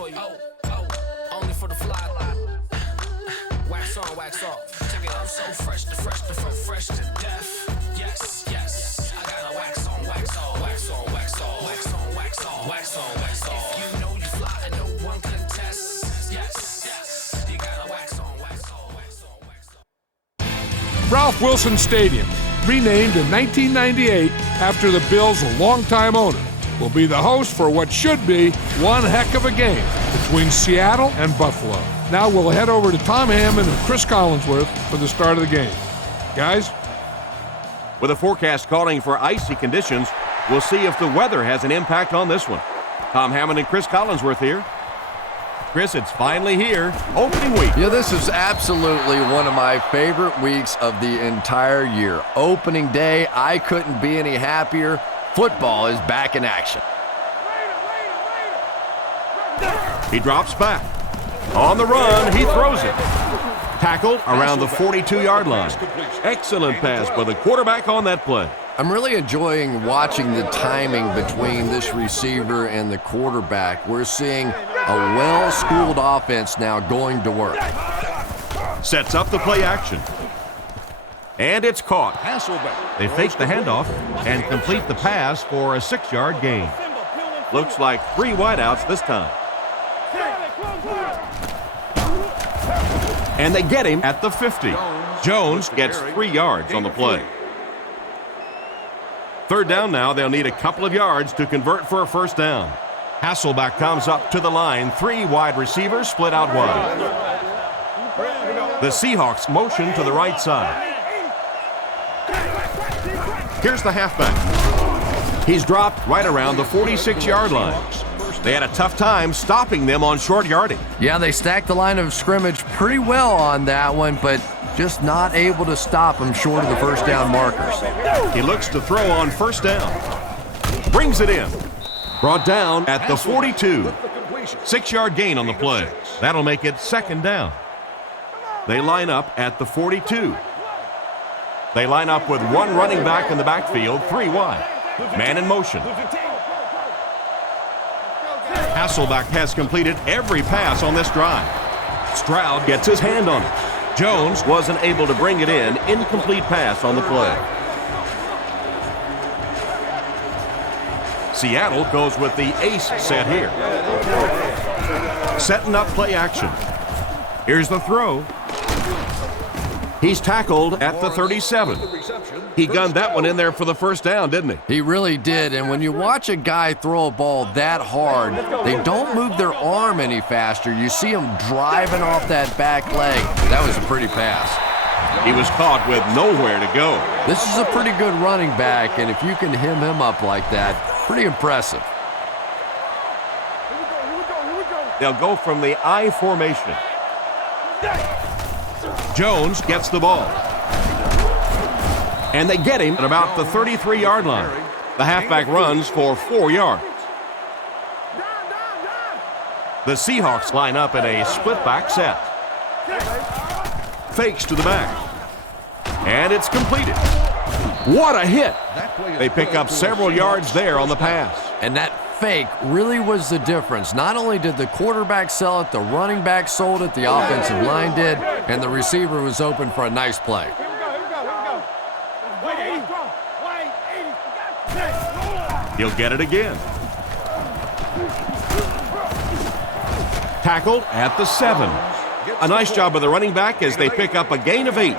for you. Only for the fly. Wax on, wax off. Check it out, so fresh to death. Yes, yes. I got a wax on, wax off. Wax on, wax off. Wax on, wax off. Wax on, wax off. If you know you fly and no one can test. Yes, yes. You got a wax on, wax off. Wax on, wax off. Ralph Wilson Stadium, renamed in 1998 after the Bills' longtime owner, will be the host for what should be one heck of a game between Seattle and Buffalo. Now we'll head over to Tom Hammond and Chris Collinsworth for the start of the game. Guys? With a forecast calling for icy conditions, we'll see if the weather has an impact on this one. Tom Hammond and Chris Collinsworth here. Chris, it's finally here, opening week. Yeah, this is absolutely one of my favorite weeks of the entire year. Opening day, I couldn't be any happier. Football is back in action. He drops back. On the run, he throws it. Tackled around the 42-yard line. Excellent pass by the quarterback on that play. I'm really enjoying watching the timing between this receiver and the quarterback. We're seeing a well-schooled offense now going to work. Sets up the play action. And it's caught. They fake the handoff and complete the pass for a 6-yard gain. Looks like 3 wideouts this time. And they get him at the 50. Jones gets 3 yards on the play. Third down now, they'll need a couple of yards to convert for a first down. Hasselbeck comes up to the line. 3 wide receivers split out wide. The Seahawks motion to the right side. Here's the halfback. He's dropped right around the 46-yard line. They had a tough time stopping them on short yardage. Yeah, they stacked the line of scrimmage pretty well on that one, but just not able to stop them short of the first down markers. He looks to throw on first down. Brings it in. Brought down at the 42. 6-yard gain on the play. That'll make it second down. They line up at the 42. They line up with 1 running back in the backfield, 3 wide. Man in motion. Hasselbeck has completed every pass on this drive. Stroud gets his hand on it. Jones wasn't able to bring it in. Incomplete pass on the play. Seattle goes with the ace set here. Setting up play action. Here's the throw. He's tackled at the 37. He gunned that one in there for the first down, didn't he? He really did, and when you watch a guy throw a ball that hard, they don't move their arm any faster. You see him driving off that back leg. That was a pretty pass. He was caught with nowhere to go. This is a pretty good running back, and if you can hem him up like that, pretty impressive. They'll go from the I formation. Jones gets the ball. And they get him at about the 33-yard line. The halfback runs for 4 yards. The Seahawks line up in a split-back set. Fakes to the back. And it's completed. What a hit! They pick up several yards there on the pass. And that fake really was the difference. Not only did the quarterback sell it, the running back sold it, the offensive line did, and the receiver was open for a nice play. He'll get it again. Tackled at the 7. A nice job of the running back as they pick up a gain of 8.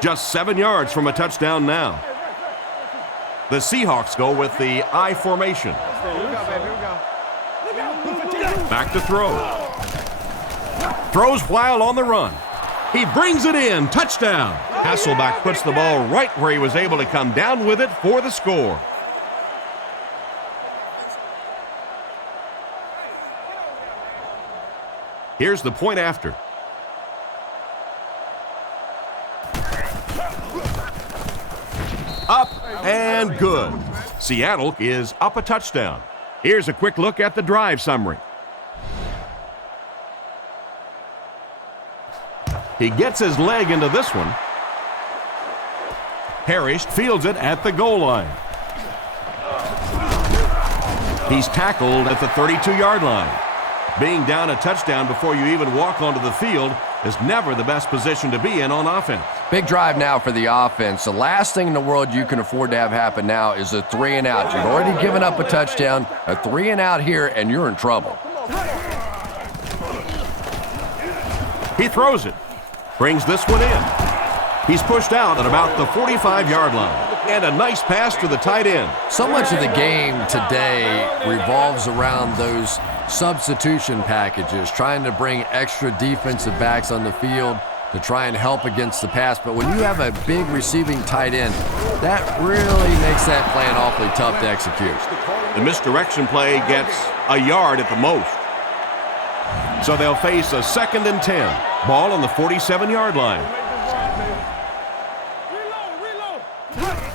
Just 7 yards from a touchdown now. The Seahawks go with the I formation. Back to throw. Throws while on the run. He brings it in. Touchdown. Hasselbeck puts the ball right where he was able to come down with it for the score. Here's the point after. Up and good. Seattle is up a touchdown. Here's a quick look at the drive summary. He gets his leg into this one. Parrish fields it at the goal line. He's tackled at the 32-yard line. Being down a touchdown before you even walk onto the field is never the best position to be in on offense. Big drive now for the offense. The last thing in the world you can afford to have happen now is a 3-and-out. You've already given up a touchdown, a 3-and-out here, and you're in trouble. He throws it. Brings this one in. He's pushed out at about the 45-yard line. And a nice pass to the tight end. So much of the game today revolves around those substitution packages, trying to bring extra defensive backs on the field to try and help against the pass. But when you have a big receiving tight end, that really makes that plan awfully tough to execute. The misdirection play gets a yard at the most. So they'll face a 2nd and 10. Ball on the 47-yard line.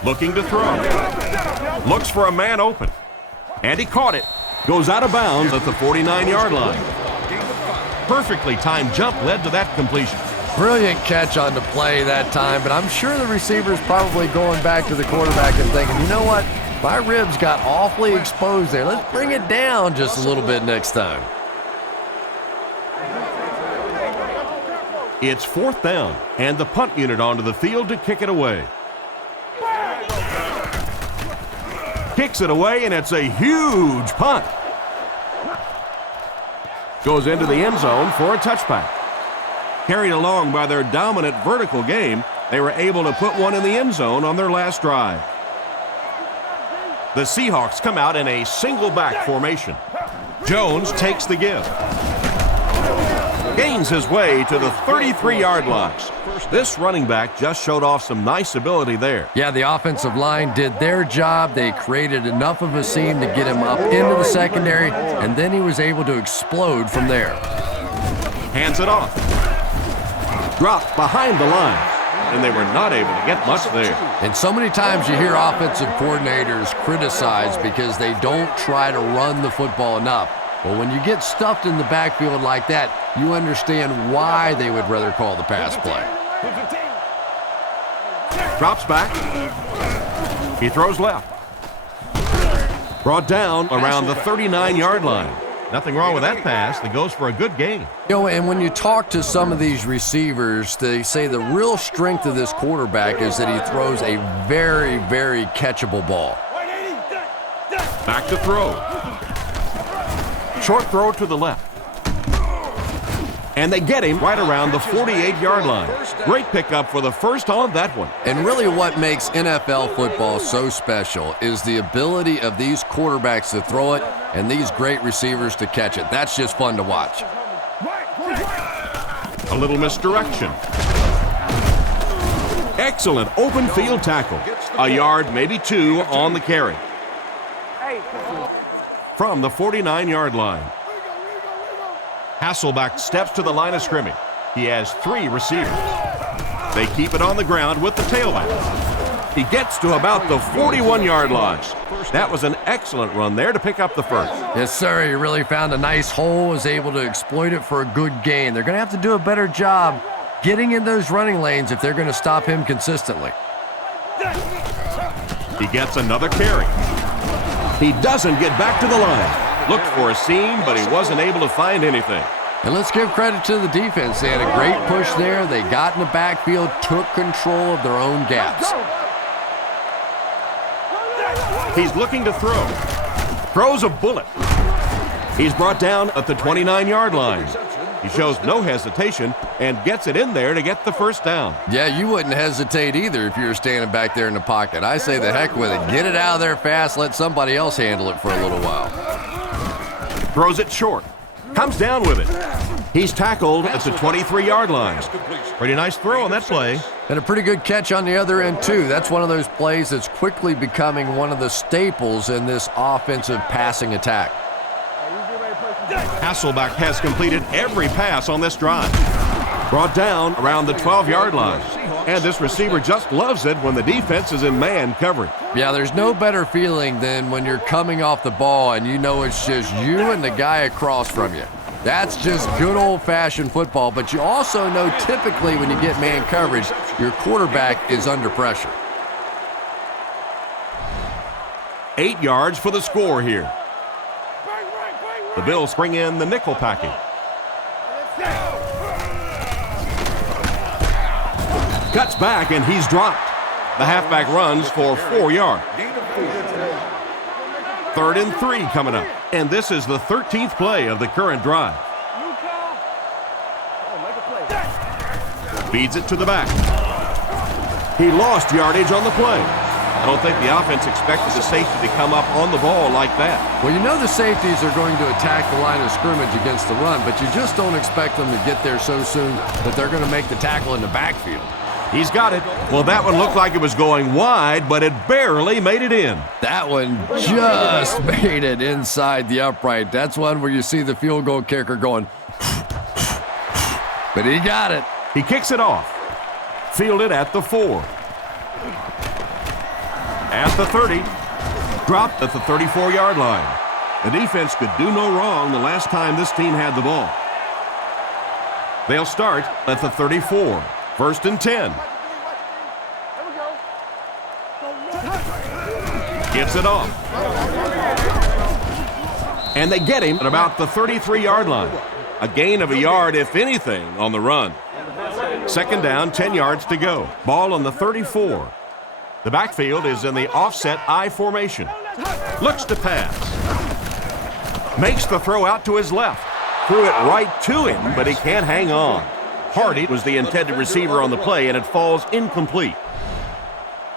Looking to throw. Looks for a man open. And he caught it. Goes out of bounds at the 49-yard line. Perfectly timed jump led to that completion. Brilliant catch on the play that time, but I'm sure the receiver's probably going back to the quarterback and thinking, you know what? My ribs got awfully exposed there. Let's bring it down just a little bit next time. It's 4th down, and the punt unit onto the field to kick it away. Kicks it away, and it's a huge punt. Goes into the end zone for a touchback. Carried along by their dominant vertical game, they were able to put one in the end zone on their last drive. The Seahawks come out in a single back formation. Jones takes the give. Gains his way to the 33-yard line. This running back just showed off some nice ability there. Yeah, the offensive line did their job. They created enough of a seam to get him up into the secondary, and then he was able to explode from there. Hands it off. Dropped behind the line, and they were not able to get much there. And so many times you hear offensive coordinators criticized because they don't try to run the football enough. Well, when you get stuffed in the backfield like that, you understand why they would rather call the pass play. Drops back. He throws left. Brought down around the 39-yard line. Nothing wrong with that pass. That goes for a good gain. You know, and when you talk to some of these receivers, they say the real strength of this quarterback is that he throws a very, very catchable ball. Back to throw. Short throw to the left. And they get him right around the 48-yard line. Great pickup for the first on that one. And really what makes NFL football so special is the ability of these quarterbacks to throw it and these great receivers to catch it. That's just fun to watch. A little misdirection. Excellent open field tackle. A yard, maybe 2 on the carry. From the 49-yard line. Hasselbeck steps to the line of scrimmage. He has 3 receivers. They keep it on the ground with the tailback. He gets to about the 41-yard line. That was an excellent run there to pick up the first. Yes, sir. He really found a nice hole, was able to exploit it for a good gain. They're going to have to do a better job getting in those running lanes if they're going to stop him consistently. He gets another carry. He doesn't get back to the line. Looked for a seam, but he wasn't able to find anything. And let's give credit to the defense. They had a great push there. They got in the backfield, took control of their own gaps. He's looking to throw. Throws a bullet. He's brought down at the 29-yard line. He shows no hesitation and gets it in there to get the first down. Yeah, you wouldn't hesitate either if you were standing back there in the pocket. I say the heck with it. Get it out of there fast. Let somebody else handle it for a little while. Throws it short. Comes down with it. He's tackled at the 23-yard line. Pretty nice throw on that play. And a pretty good catch on the other end, too. That's one of those plays that's quickly becoming one of the staples in this offensive passing attack. Hasselbeck has completed every pass on this drive. Brought down around the 12-yard line. And this receiver just loves it when the defense is in man coverage. Yeah, there's no better feeling than when you're coming off the ball and you know it's just you and the guy across from you. That's just good old-fashioned football, but you also know typically when you get man coverage, your quarterback is under pressure. 8 yards for the score here. The Bills bring in the nickel package. Cuts back, and he's dropped. The halfback runs for 4 yards. 3rd and 3 coming up. And this is the 13th play of the current drive. Feeds it to the back. He lost yardage on the play. I don't think the offense expected the safety to come up on the ball like that. Well, you know the safeties are going to attack the line of scrimmage against the run, but you just don't expect them to get there so soon that they're going to make the tackle in the backfield. He's got it. Well, that one looked like it was going wide, but it barely made it in. That one just made it inside the upright. That's one where you see the field goal kicker going, but he got it. He kicks it off. Fielded at the 4. At the 30. Dropped at the 34-yard line. The defense could do no wrong the last time this team had the ball. They'll start at the 34. 1st and 10. Gets it off. And they get him at about the 33-yard line. A gain of a yard, if anything, on the run. 2nd down, 10 yards to go. Ball on the 34. The backfield is in the offset I formation. Looks to pass. Makes the throw out to his left. Threw it right to him, but he can't hang on. Hardy was the intended receiver on the play, and it falls incomplete.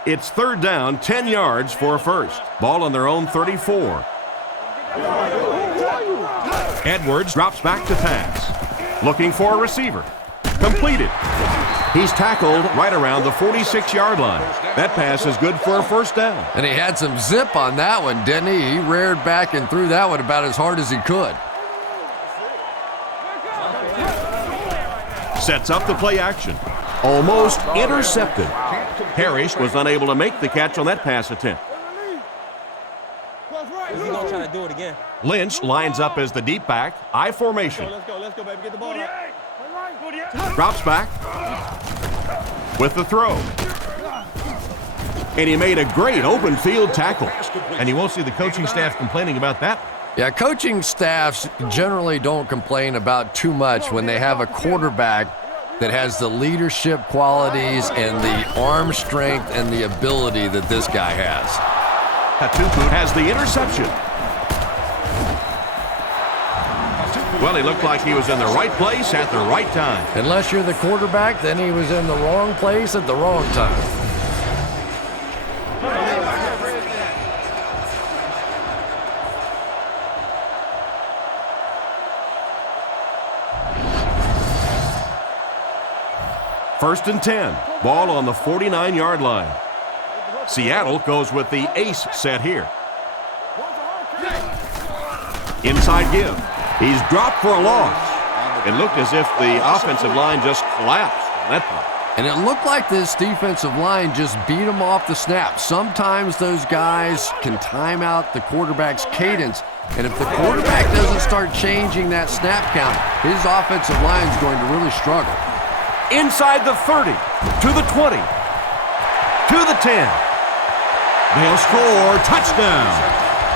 It's 3rd down, 10 yards for a first. Ball on their own 34. Edwards drops back to pass. Looking for a receiver. Completed. He's tackled right around the 46-yard line. That pass is good for a 1st down. And he had some zip on that one, didn't he? He reared back and threw that one about as hard as he could. Sets up the play action. Almost intercepted. Parrish was unable to make the catch on that pass attempt. He's going to try to do it again. Lynch lines up as the deep back, I formation. Let's go, baby. Get the ball out. Drops back with the throw. And he made a great open field tackle. And you won't see the coaching staff complaining about that. Yeah, coaching staffs generally don't complain about too much when they have a quarterback that has the leadership qualities and the arm strength and the ability that this guy has. Hatupu has the interception. Well, he looked like he was in the right place at the right time. Unless you're the quarterback, then he was in the wrong place at the wrong time. First and 10. Ball on the 49-yard line. Seattle goes with the ace set here. Inside give. He's dropped for a loss. It looked as if the offensive line just collapsed on that play. And it looked like this defensive line just beat him off the snap. Sometimes those guys can time out the quarterback's cadence. And if the quarterback doesn't start changing that snap count, his offensive line is going to really struggle. Inside the 30, to the 20, to the 10. They'll score. Touchdown.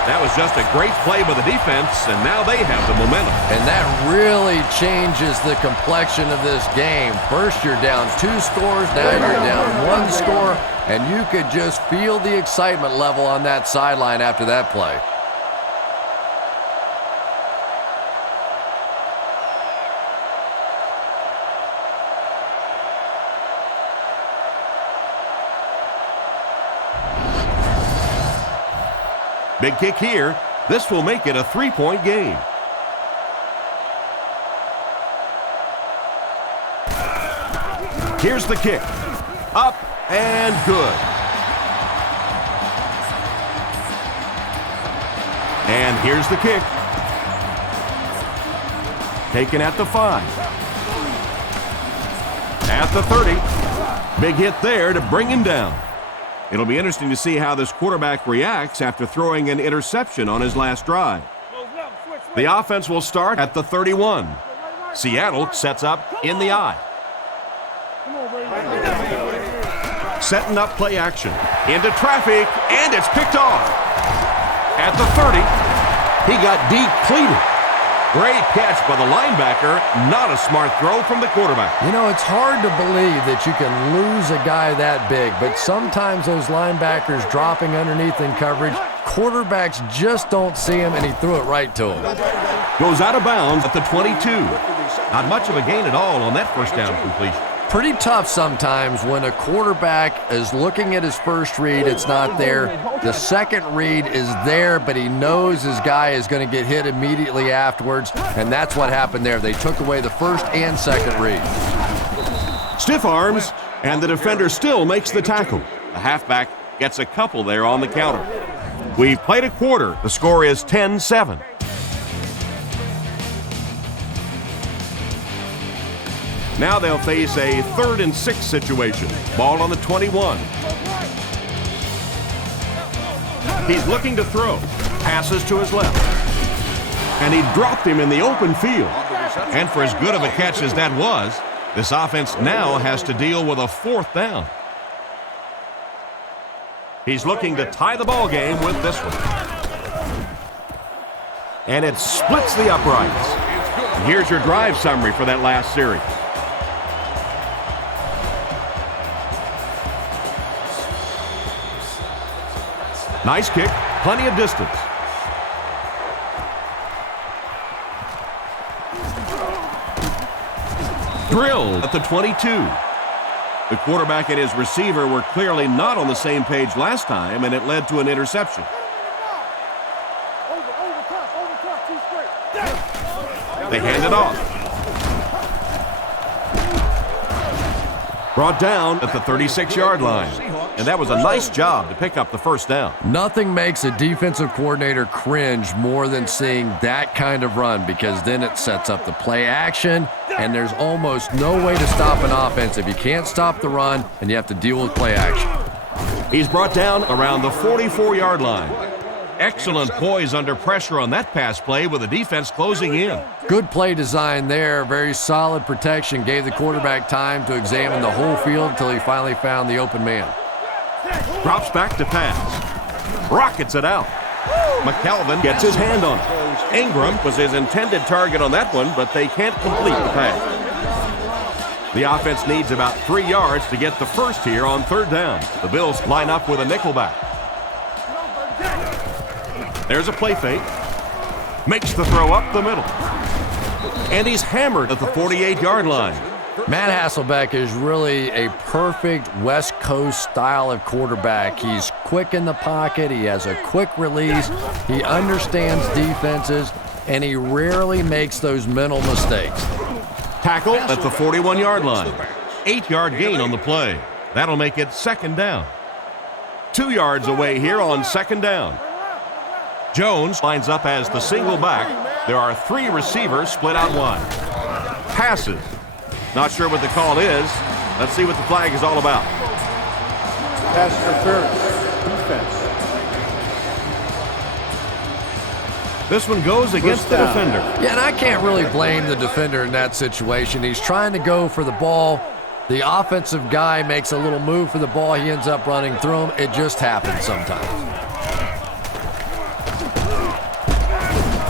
That was just a great play by the defense, and now they have the momentum. And that really changes the complexion of this game. First, you're down 2 scores. Now you're down 1 score, and you could just feel the excitement level on that sideline after that play. Big kick here. This will make it a 3-point game. Here's the kick. Up and good. And here's the kick. Taken at the 5. At the 30. Big hit there to bring him down. It'll be interesting to see how this quarterback reacts after throwing an interception on his last drive. The offense will start at the 31. Seattle sets up in the I. Setting up play action. Into traffic, and it's picked off. At the 30, he got depleted. Great catch by the linebacker. Not a smart throw from the quarterback. You know, it's hard to believe that you can lose a guy that big, but sometimes those linebackers dropping underneath in coverage, quarterbacks just don't see him, and he threw it right to him. Goes out of bounds at the 22. Not much of a gain at all on that first down completion. Pretty tough sometimes when a quarterback is looking at his first read, it's not there. The second read is there, but he knows his guy is going to get hit immediately afterwards, and that's what happened there. They took away the first and second read. Stiff arms, and the defender still makes the tackle. The halfback gets a couple there on the counter. We've played a quarter. The score is 10-7. Now they'll face a 3rd and 6 situation. Ball on the 21. He's looking to throw. Passes to his left. And he dropped him in the open field. And for as good of a catch as that was, this offense now has to deal with a 4th down. He's looking to tie the ball game with this one. And it splits the uprights. Here's your drive summary for that last series. Nice kick, plenty of distance. Drilled at the 22. The quarterback and his receiver were clearly not on the same page last time, and it led to an interception. They hand it off. Brought down at the 36-yard line. And that was a nice job to pick up the first down. Nothing makes a defensive coordinator cringe more than seeing that kind of run, because then it sets up the play action, and there's almost no way to stop an offense if you can't stop the run and you have to deal with play action. He's brought down around the 44-yard line. Excellent poise under pressure on that pass play with the defense closing in. Good play design there. Very solid protection. Gave the quarterback time to examine the whole field until he finally found the open man. Drops back to pass. Rockets it out. McKelvin gets his hand on it. Ingram was his intended target on that one, but they can't complete the pass. The offense needs about 3 yards to get the first here on 3rd down. The Bills line up with a nickelback. There's a play fake. Makes the throw up the middle. And he's hammered at the 48-yard line. Matt Hasselbeck is really a perfect West Coast style of quarterback. He's quick in the pocket. He has a quick release. He understands defenses, and he rarely makes those mental mistakes. Tackle at the 41-yard line. 8-yard gain on the play. That'll make it 2nd down. 2 yards away here on 2nd down. Jones lines up as the single back. There are 3 receivers split out wide. Passes. Not sure what the call is. Let's see what the flag is all about. Pass interference. Defense. This one goes against the defender. Yeah, and I can't really blame the defender in that situation. He's trying to go for the ball. The offensive guy makes a little move for the ball. He ends up running through him. It just happens sometimes.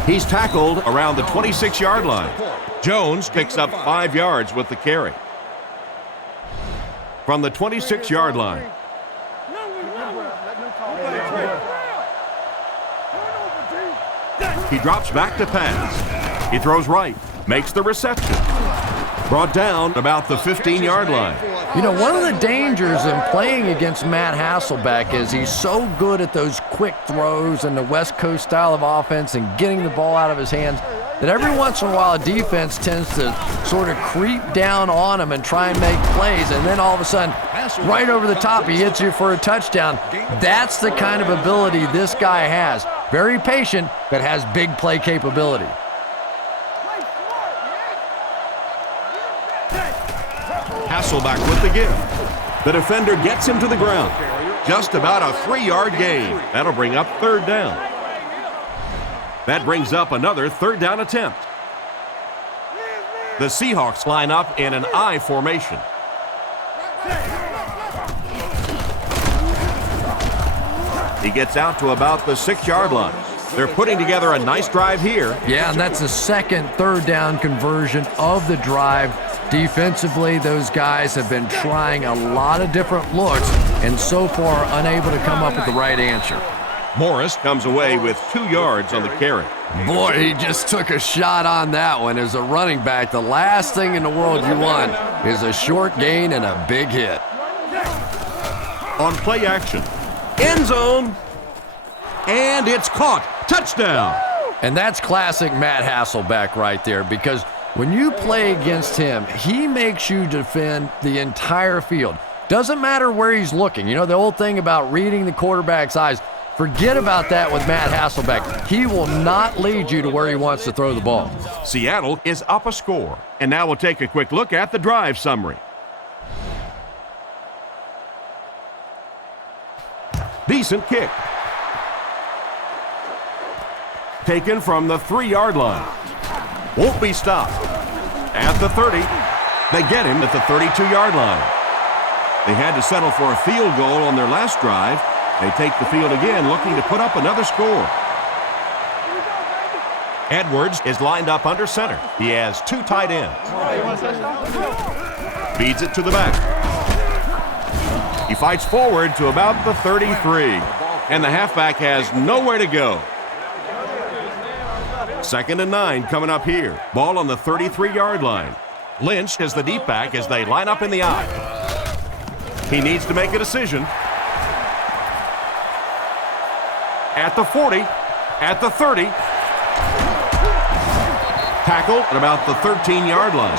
He's tackled around the 26-yard line. Jones picks up 5 yards with the carry. From the 26-yard line. He drops back to pass. He throws right, makes the reception. Brought down about the 15-yard line. You know, one of the dangers in playing against Matt Hasselbeck is he's so good at those quick throws and the West Coast style of offense and getting the ball out of his hands that every once in a while a defense tends to sort of creep down on him and try and make plays, and then all of a sudden, right over the top, he hits you for a touchdown. That's the kind of ability this guy has. Very patient, but has big play capability. Hasselbeck with the give. The defender gets him to the ground. Just about a 3-yard gain. That'll bring up 3rd down. That brings up another 3rd down attempt. The Seahawks line up in an I formation. He gets out to about the 6-yard line. They're putting together a nice drive here. Yeah, and that's the second third down conversion of the drive. Defensively, those guys have been trying a lot of different looks and so far unable to come up with the right answer. Morris comes away with 2 yards on the carry. Boy, he just took a shot on that one. As a running back, the last thing in the world you want is a short gain and a big hit. On play action, end zone, and it's caught. Touchdown. And that's classic Matt Hasselbeck right there, because when you play against him, he makes you defend the entire field. Doesn't matter where he's looking. You know, the old thing about reading the quarterback's eyes, forget about that with Matt Hasselbeck. He will not lead you to where he wants to throw the ball. Seattle is up a score. And now we'll take a quick look at the drive summary. Decent kick. Taken from the 3-yard line. Won't be stopped. At the 30. They get him at the 32-yard line. They had to settle for a field goal on their last drive. They take the field again, looking to put up another score. Edwards is lined up under center. He has 2 tight ends. Feeds it to the back. He fights forward to about the 33. And the halfback has nowhere to go. 2nd and 9 coming up here. Ball on the 33-yard line. Lynch is the deep back as they line up in the eye. He needs to make a decision. At the 40, at the 30. Tackled at about the 13-yard line.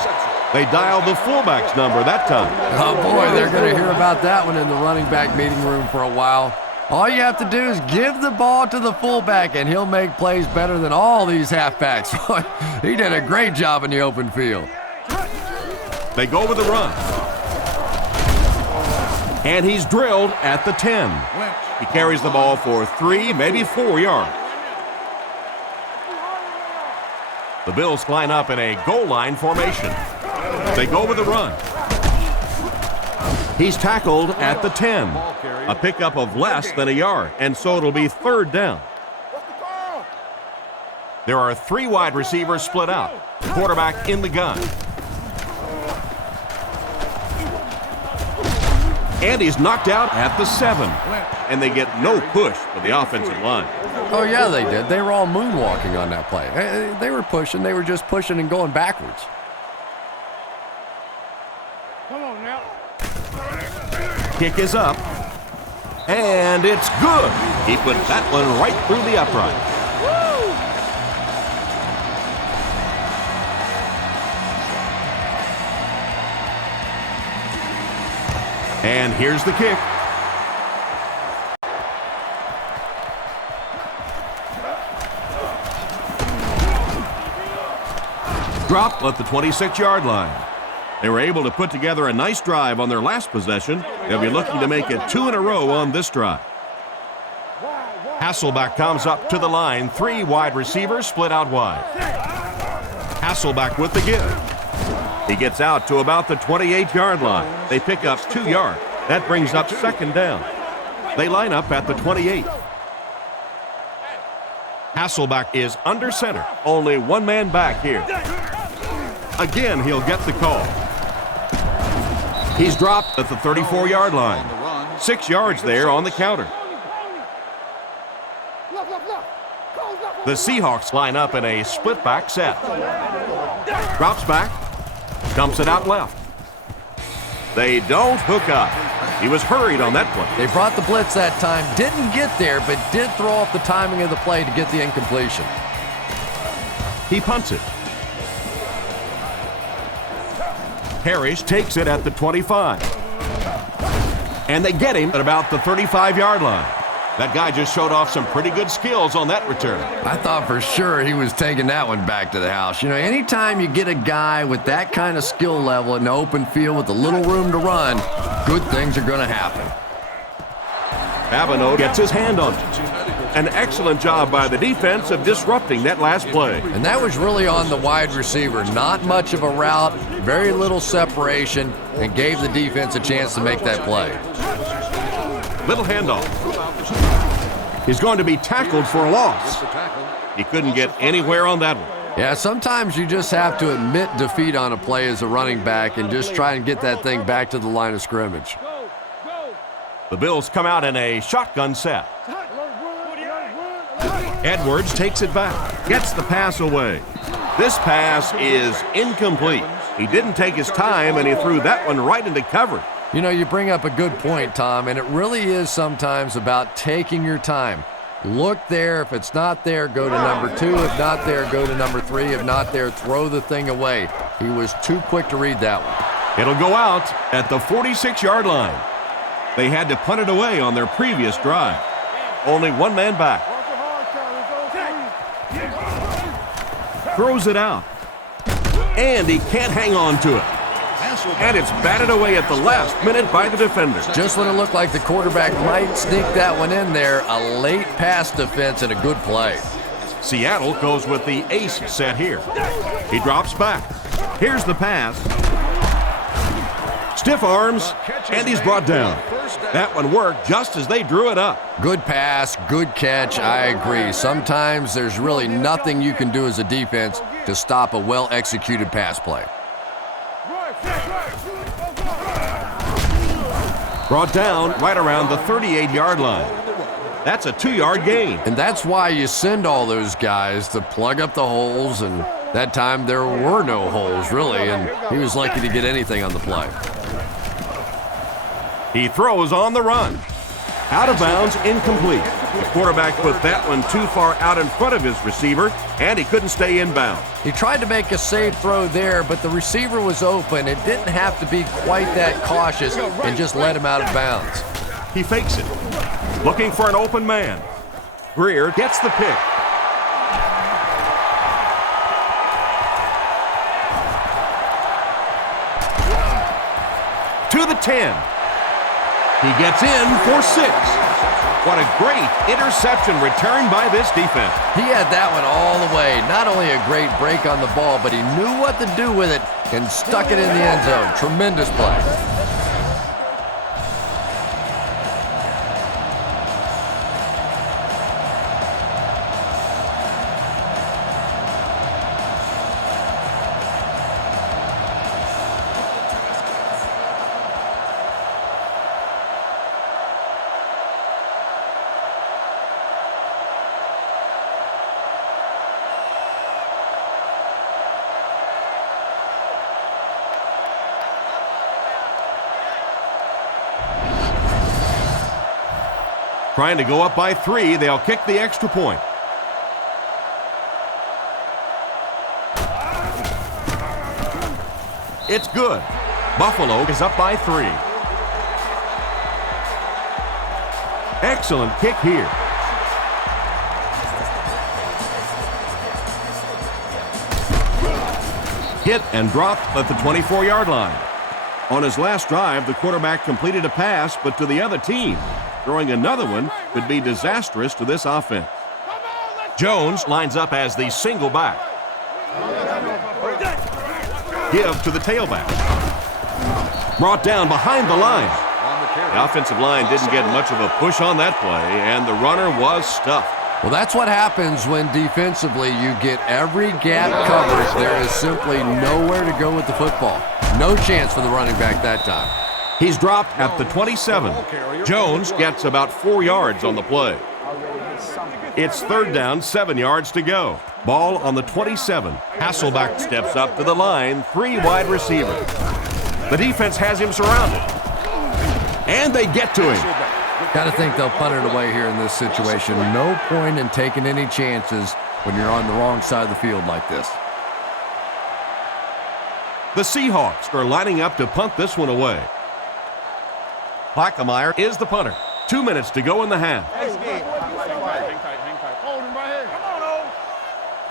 They dialed the fullback's number that time. Oh, boy, they're going to hear about that one in the running back meeting room for a while. All you have to do is give the ball to the fullback, and he'll make plays better than all these halfbacks. He did a great job in the open field. They go with the run. And he's drilled at the 10. He carries the ball for 3, maybe 4 yards. The Bills line up in a goal line formation. They go with the run. He's tackled at the 10. A pickup of less than a yard, and so it'll be 3rd down. There are 3 wide receivers split out. The quarterback in the gun. And he's knocked out at the 7. And they get no push for the offensive line. Oh, yeah, they did. They were all moonwalking on that play. They were pushing. They were just pushing and going backwards. Come on now. Kick is up. And it's good. He put that one right through the upright. And here's the kick. Dropped at the 26-yard line. They were able to put together a nice drive on their last possession. They'll be looking to make it 2 in a row on this drive. Hasselbeck comes up to the line. 3 wide receivers split out wide. Hasselbeck with the give. He gets out to about the 28-yard line. They pick up 2 yards. That brings up 2nd down. They line up at the 28. Hasselbeck is under center. Only 1 man back here. Again, he'll get the call. He's dropped at the 34-yard line. 6 yards there on the counter. The Seahawks line up in a split back set. Drops back. Dumps it out left. They don't hook up. He was hurried on that play. They brought the blitz that time. Didn't get there, but did throw off the timing of the play to get the incompletion. He punts it. Parrish takes it at the 25. And they get him at about the 35-yard line. That guy just showed off some pretty good skills on that return. I thought for sure he was taking that one back to the house. You know, anytime you get a guy with that kind of skill level in the open field with a little room to run, good things are going to happen. Babineau gets his hand on it. An excellent job by the defense of disrupting that last play. And that was really on the wide receiver. Not much of a route, very little separation, and gave the defense a chance to make that play. Little handoff. He's going to be tackled for a loss. He couldn't get anywhere on that one. Yeah, sometimes you just have to admit defeat on a play as a running back and just try and get that thing back to the line of scrimmage. The Bills come out in a shotgun set. Edwards takes it back, gets the pass away. This pass is incomplete. He didn't take his time, and he threw that one right into cover. You know, you bring up a good point, Tom, and it really is sometimes about taking your time. Look there. If it's not there, go to number 2. If not there, go to number 3. If not there, throw the thing away. He was too quick to read that one. It'll go out at the 46-yard line. They had to punt it away on their previous drive. Only one man back. Throws it out. And he can't hang on to it. And it's batted away at the last minute by the defender. Just when it looked like the quarterback might sneak that one in there, a late pass defense and a good play. Seattle goes with the ace set here. He drops back. Here's the pass. Stiff arms, and he's brought down. That one worked just as they drew it up. Good pass, good catch, I agree. Sometimes there's really nothing you can do as a defense to stop a well-executed pass play. Brought down right around the 38-yard line. That's a 2-yard gain. And that's why you send all those guys to plug up the holes, and that time there were no holes, really, and he was lucky to get anything on the play. He throws on the run. Out of bounds, incomplete. The quarterback put that one too far out in front of his receiver, and he couldn't stay inbound. He tried to make a safe throw there, but the receiver was open. It didn't have to be quite that cautious and just let him out of bounds. He fakes it, looking for an open man. Greer gets the pick. To the 10. He gets in for 6. What a great interception return by this defense. He had that one all the way. Not only a great break on the ball, but he knew what to do with it and stuck it in the end zone. Tremendous play. Trying to go up by 3, they'll kick the extra point. It's good. Buffalo is up by 3. Excellent kick here. Hit and dropped at the 24-yard line. On his last drive, the quarterback completed a pass, but to the other team. Throwing another one could be disastrous to this offense. Jones lines up as the single back. Give to the tailback. Brought down behind the line. The offensive line didn't get much of a push on that play, and the runner was stuffed. Well, that's what happens when defensively you get every gap covered. There is simply nowhere to go with the football. No chance for the running back that time. He's dropped at the 27. Jones gets about 4 yards on the play. It's 3rd down, 7 yards to go. Ball on the 27. Hasselbeck steps up to the line, 3 wide receivers. The defense has him surrounded. And they get to him. Gotta think they'll punt it away here in this situation. No point in taking any chances when you're on the wrong side of the field like this. The Seahawks are lining up to punt this one away. Plackemire is the punter. 2 minutes to go in the half.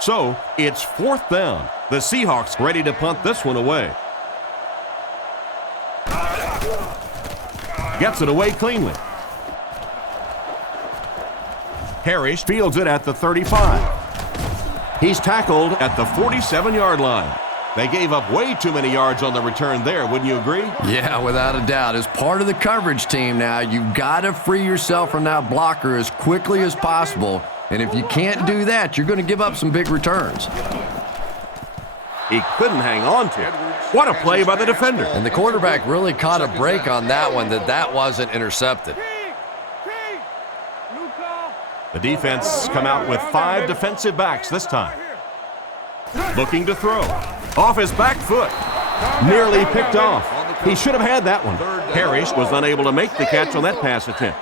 So, it's 4th down. The Seahawks ready to punt this one away. Gets it away cleanly. Harris fields it at the 35. He's tackled at the 47-yard line. They gave up way too many yards on the return there, wouldn't you agree? Yeah, without a doubt. As part of the coverage team now, you've got to free yourself from that blocker as quickly as possible. And if you can't do that, you're going to give up some big returns. He couldn't hang on to it. What a play by the defender. And the quarterback really caught a break on that one, that wasn't intercepted. The defense come out with 5 defensive backs this time. Looking to throw. Off his back foot. Nearly picked off. He should have had that one. Parrish was unable to make the catch on that pass attempt.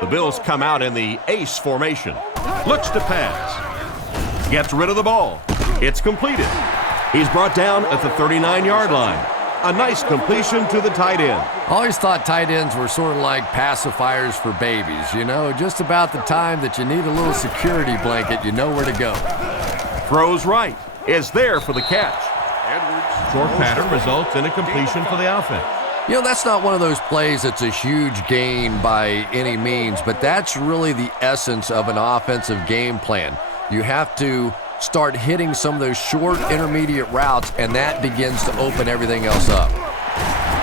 The Bills come out in the ace formation. Looks to pass. Gets rid of the ball. It's completed. He's brought down at the 39-yard line. A nice completion to the tight end. Always thought tight ends were sort of like pacifiers for babies. You know, just about the time that you need a little security blanket, you know where to go. Throws right. Is there for the catch. Short pattern results in a completion for the offense. You know, that's not one of those plays that's a huge gain by any means, but that's really the essence of an offensive game plan. You have to start hitting some of those short intermediate routes, and that begins to open everything else up.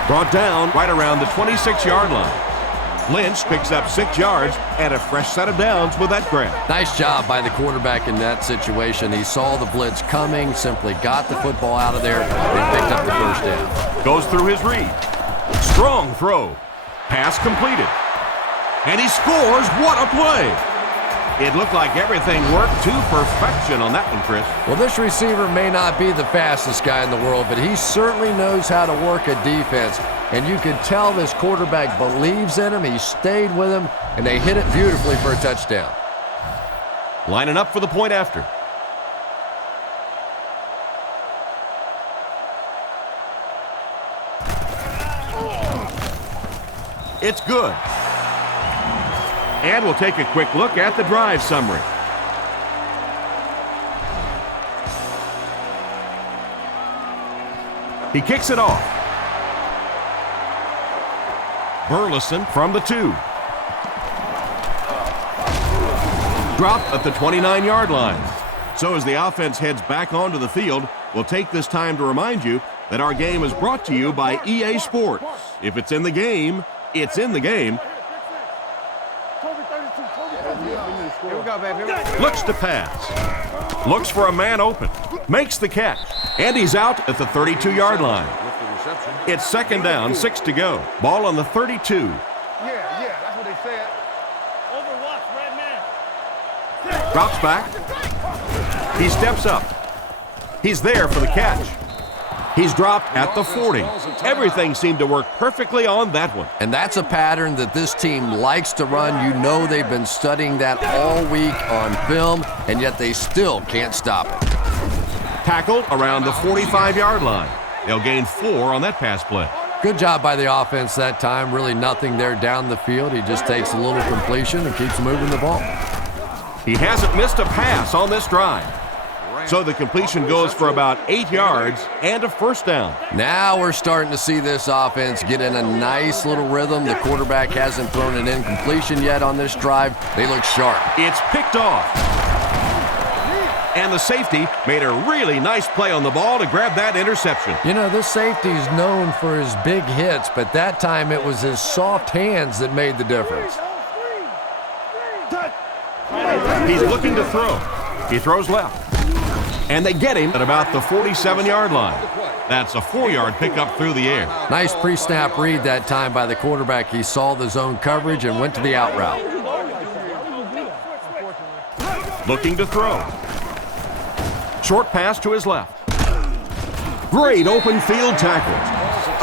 Brought down right around the 26-yard line. Lynch picks up 6 yards and a fresh set of downs with that grab. Nice job by the quarterback in that situation. He saw the blitz coming, simply got the football out of there, and picked up the first down. Goes through his read. Strong throw. Pass completed. And he scores. What a play! It looked like everything worked to perfection on that one, Chris. Well, this receiver may not be the fastest guy in the world, but he certainly knows how to work a defense. And you can tell this quarterback believes in him. He stayed with him, and they hit it beautifully for a touchdown. Lining up for the point after. It's good. And we'll take a quick look at the drive summary. He kicks it off. Burleson from the 2. Dropped at the 29-yard line. So as the offense heads back onto the field, we'll take this time to remind you that our game is brought to you by EA Sports. If it's in the game, it's in the game. Looks to pass. Looks for a man open. Makes the catch. And he's out at the 32-yard line. It's second down, 6 to go. Ball on the 32. Yeah, that's what they said. Overwatch, red man. Drops back. He steps up. He's there for the catch. He's dropped at the 40. Everything seemed to work perfectly on that one. And that's a pattern that this team likes to run. You know they've been studying that all week on film, and yet they still can't stop it. Tackled around the 45-yard line. They'll gain 4 on that pass play. Good job by the offense that time. Really nothing there down the field. He just takes a little completion and keeps moving the ball. He hasn't missed a pass on this drive. So the completion goes for about 8 yards and a first down. Now we're starting to see this offense get in a nice little rhythm. The quarterback hasn't thrown an incompletion yet on this drive. They look sharp. It's picked off. And the safety made a really nice play on the ball to grab that interception. You know, this safety is known for his big hits, but that time it was his soft hands that made the difference. He's looking to throw. He throws left. And they get him at about the 47-yard line. That's a 4-yard pickup through the air. Nice pre-snap read that time by the quarterback. He saw the zone coverage and went to the out route. Looking to throw. Short pass to his left. Great open field tackle.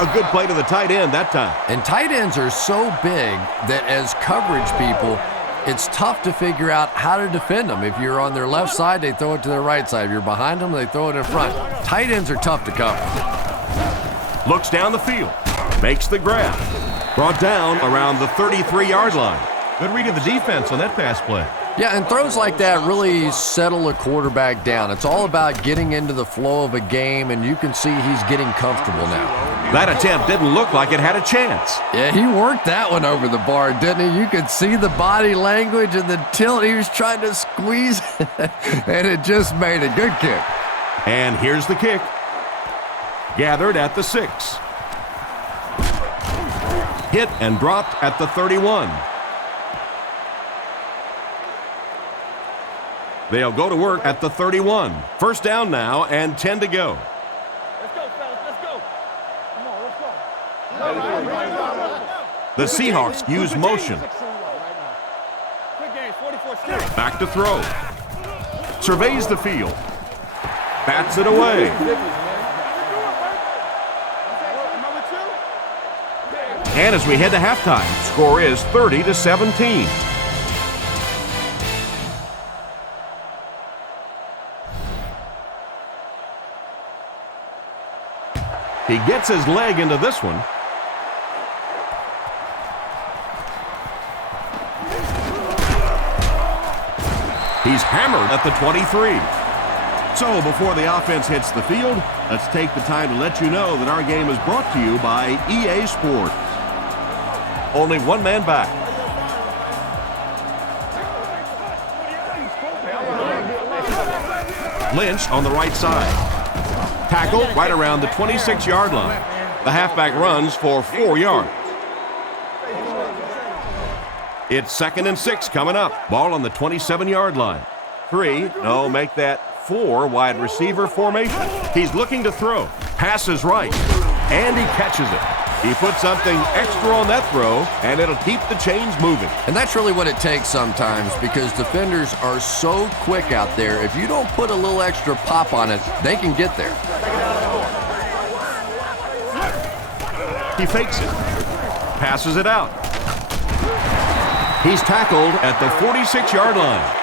A good play to the tight end that time. And tight ends are so big that as coverage people, it's tough to figure out how to defend them. If you're on their left side, they throw it to their right side. If you're behind them, they throw it in front. Tight ends are tough to cover. Looks down the field. Makes the grab. Brought down around the 33-yard line. Good read of the defense on that pass play. Yeah, and throws like that really settle a quarterback down. It's all about getting into the flow of a game, and you can see he's getting comfortable now. That attempt didn't look like it had a chance. Yeah, he worked that one over the bar, didn't he? You could see the body language and the tilt. He was trying to squeeze, and it just made a good kick. And here's the kick. Gathered at the 6. Hit and dropped at the 31. They'll go to work at the 31. First down now and 10 to go. Let's go, fellas. Let's go. Come on, let's go. The Seahawks use motion. Quick game, 44-6. Back to throw. Surveys the field. Bats it away. And as we head to halftime, score is 30-17. He gets his leg into this one. He's hammered at the 23. So before the offense hits the field, let's take the time to let you know that our game is brought to you by EA Sports. Only one man back. Lynch on the right side. Tackled right around the 26-yard line. The halfback runs for 4 yards. It's 2nd and 6 coming up. Ball on the 27-yard line. 4 wide receiver formation. He's looking to throw. Passes right. And he catches it. He put something extra on that throw, and it'll keep the chains moving. And that's really what it takes sometimes, because defenders are so quick out there. If you don't put a little extra pop on it, they can get there. He fakes it. Passes it out. He's tackled at the 46-yard line.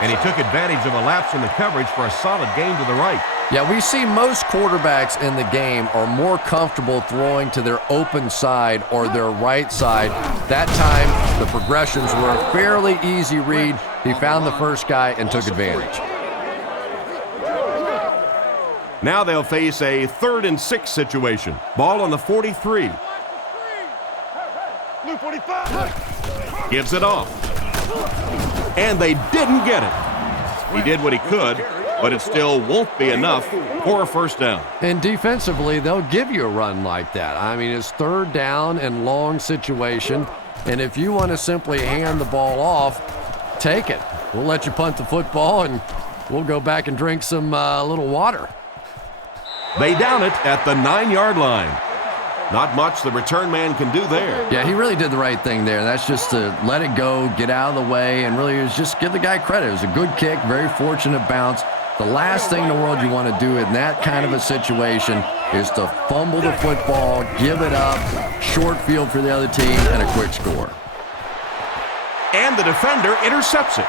And he took advantage of a lapse in the coverage for a solid gain to the right. Yeah, we see most quarterbacks in the game are more comfortable throwing to their open side or their right side. That time, the progressions were a fairly easy read. He found the first guy and took advantage. Now they'll face a 3rd and 6 situation. Ball on the 43. Gives it off. And they didn't get it. He did what he could, but it still won't be enough for a first down. And defensively, they'll give you a run like that. I mean, it's 3rd down and long situation, and if you want to simply hand the ball off, take it. We'll let you punt the football, and we'll go back and drink some little water. They down it at the 9-yard line. Not much the return man can do there. Yeah, he really did the right thing there. That's just to let it go, get out of the way, and really just give the guy credit. It was a good kick, very fortunate bounce. The last thing in the world you want to do in that kind of a situation is to fumble the football, give it up, short field for the other team, and a quick score. And the defender intercepts it.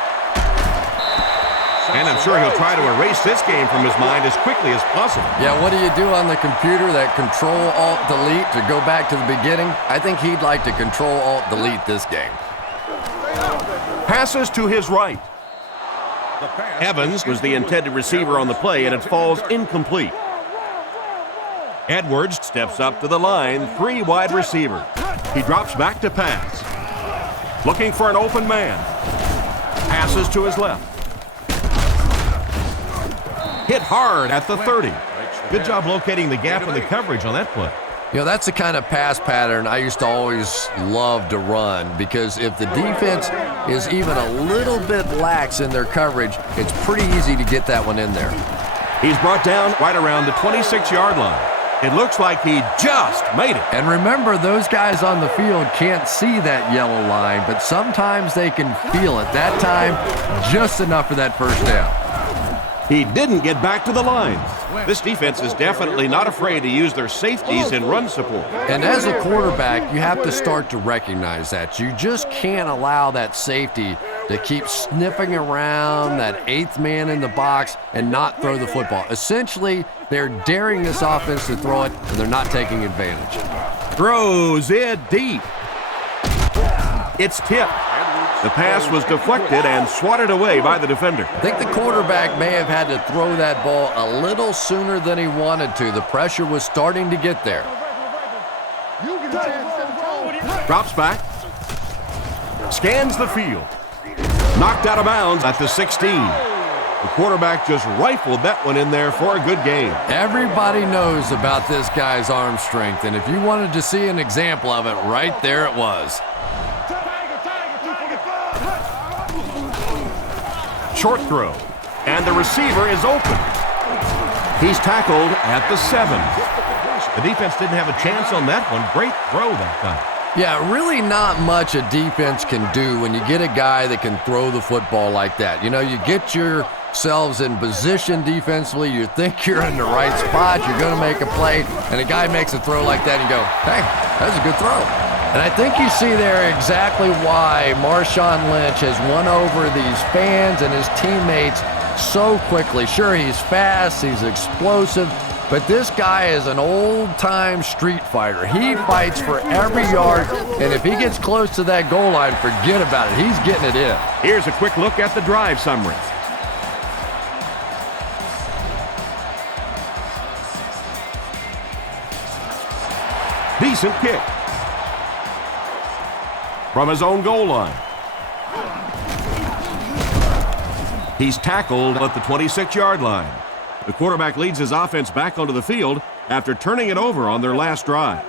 And I'm sure he'll try to erase this game from his mind as quickly as possible. Yeah, what do you do on the computer, that Control-Alt-Delete to go back to the beginning? I think he'd like to Control-Alt-Delete this game. Passes to his right. Evans was the intended receiver on the play, and it falls incomplete. Edwards steps up to the line, 3 wide receivers. He drops back to pass. Looking for an open man. Passes to his left. Hit hard at the 30. Good job locating the gap in the coverage on that play. You know, that's the kind of pass pattern I used to always love to run, because if the defense is even a little bit lax in their coverage, it's pretty easy to get that one in there. He's brought down right around the 26-yard line. It looks like he just made it. And remember, those guys on the field can't see that yellow line, but sometimes they can feel it. That time, just enough for that first down. He didn't get back to the line. This defense is definitely not afraid to use their safeties in run support. And as a quarterback, you have to start to recognize that. You just can't allow that safety to keep sniffing around that 8th man in the box and not throw the football. Essentially, they're daring this offense to throw it, and they're not taking advantage. Throws it deep. It's tipped. The pass was deflected and swatted away by the defender. I think the quarterback may have had to throw that ball a little sooner than he wanted to. The pressure was starting to get there. Drops back. Scans the field. Knocked out of bounds at the 16. The quarterback just rifled that one in there for a good game. Everybody knows about this guy's arm strength, and if you wanted to see an example of it, right there it was. Short throw, and the receiver is open. He's tackled at the 7. The defense didn't have a chance on that one. Great throw that time. Yeah, really not much a defense can do when you get a guy that can throw the football like that. You know, you get yourselves in position defensively, you think you're in the right spot, you're going to make a play, and a guy makes a throw like that and you go, hey, that's a good throw. And I think you see there exactly why Marshawn Lynch has won over these fans and his teammates so quickly. Sure, he's fast, he's explosive, but this guy is an old-time street fighter. He fights for every yard, and if he gets close to that goal line, forget about it. He's getting it in. Here's a quick look at the drive summary. Decent kick. From his own goal line. He's tackled at the 26-yard line. The quarterback leads his offense back onto the field after turning it over on their last drive.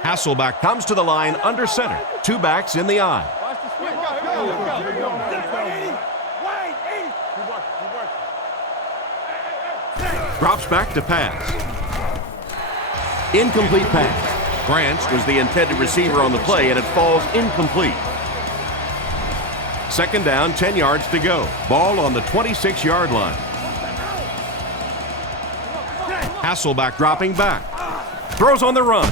Hasselbeck comes to the line under center. 2 backs in the eye. Drops back to pass. Incomplete pass. Branch was the intended receiver on the play, and it falls incomplete. Second down, 10 yards to go. Ball on the 26-yard line. Hasselbeck dropping back. Throws on the run.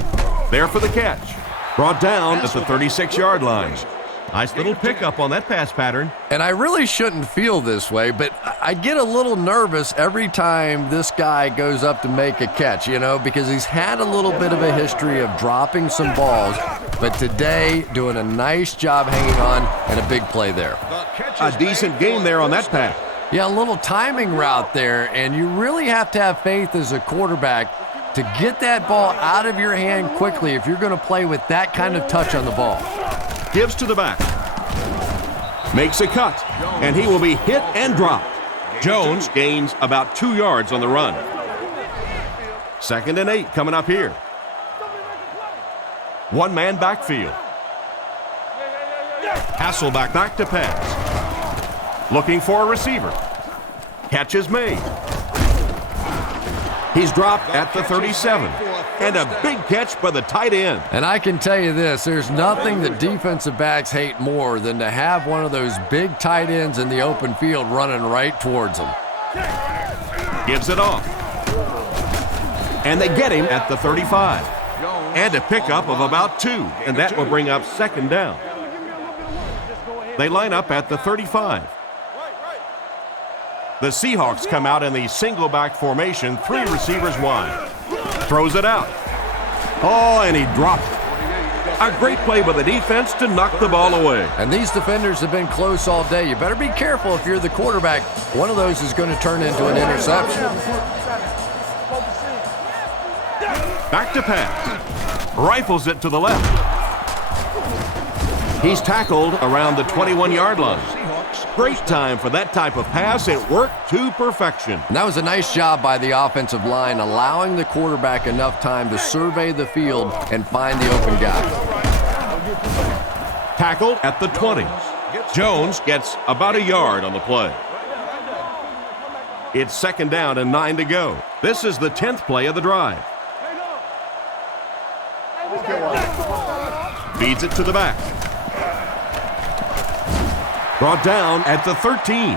There for the catch. Brought down at the 36-yard line. Nice little pickup on that pass pattern. And I really shouldn't feel this way, but I get a little nervous every time this guy goes up to make a catch, you know, because he's had a little bit of a history of dropping some balls, but today doing a nice job hanging on and a big play there. A decent game there on that pass. Yeah, a little timing route there, and you really have to have faith as a quarterback to get that ball out of your hand quickly if you're going to play with that kind of touch on the ball. Gives to the back. Makes a cut, and he will be hit and dropped. Jones gains about 2 yards on the run. 2nd and 8 coming up here. One-man backfield. Hasselbeck back to pass. Looking for a receiver. Catch is made. He's dropped at the 37. And a big catch by the tight end. And I can tell you this, there's nothing that defensive backs hate more than to have one of those big tight ends in the open field running right towards them. Gives it off. And they get him at the 35. And a pickup of about 2, and that will bring up 2nd down. They line up at the 35. The Seahawks come out in the single back formation, 3 receivers wide. Throws it out. Oh, and he dropped it. A great play by the defense to knock the ball away. And these defenders have been close all day. You better be careful if you're the quarterback. One of those is going to turn into an interception. Back to pass. Rifles it to the left. He's tackled around the 21-yard line. Great time for that type of pass. It worked to perfection. And that was a nice job by the offensive line, allowing the quarterback enough time to survey the field and find the open guy. Tackled at the 20. Jones gets about a yard on the play. It's 2nd down and 9 to go. This is the 10th play of the drive. Feeds it to the back. Brought down at the 13.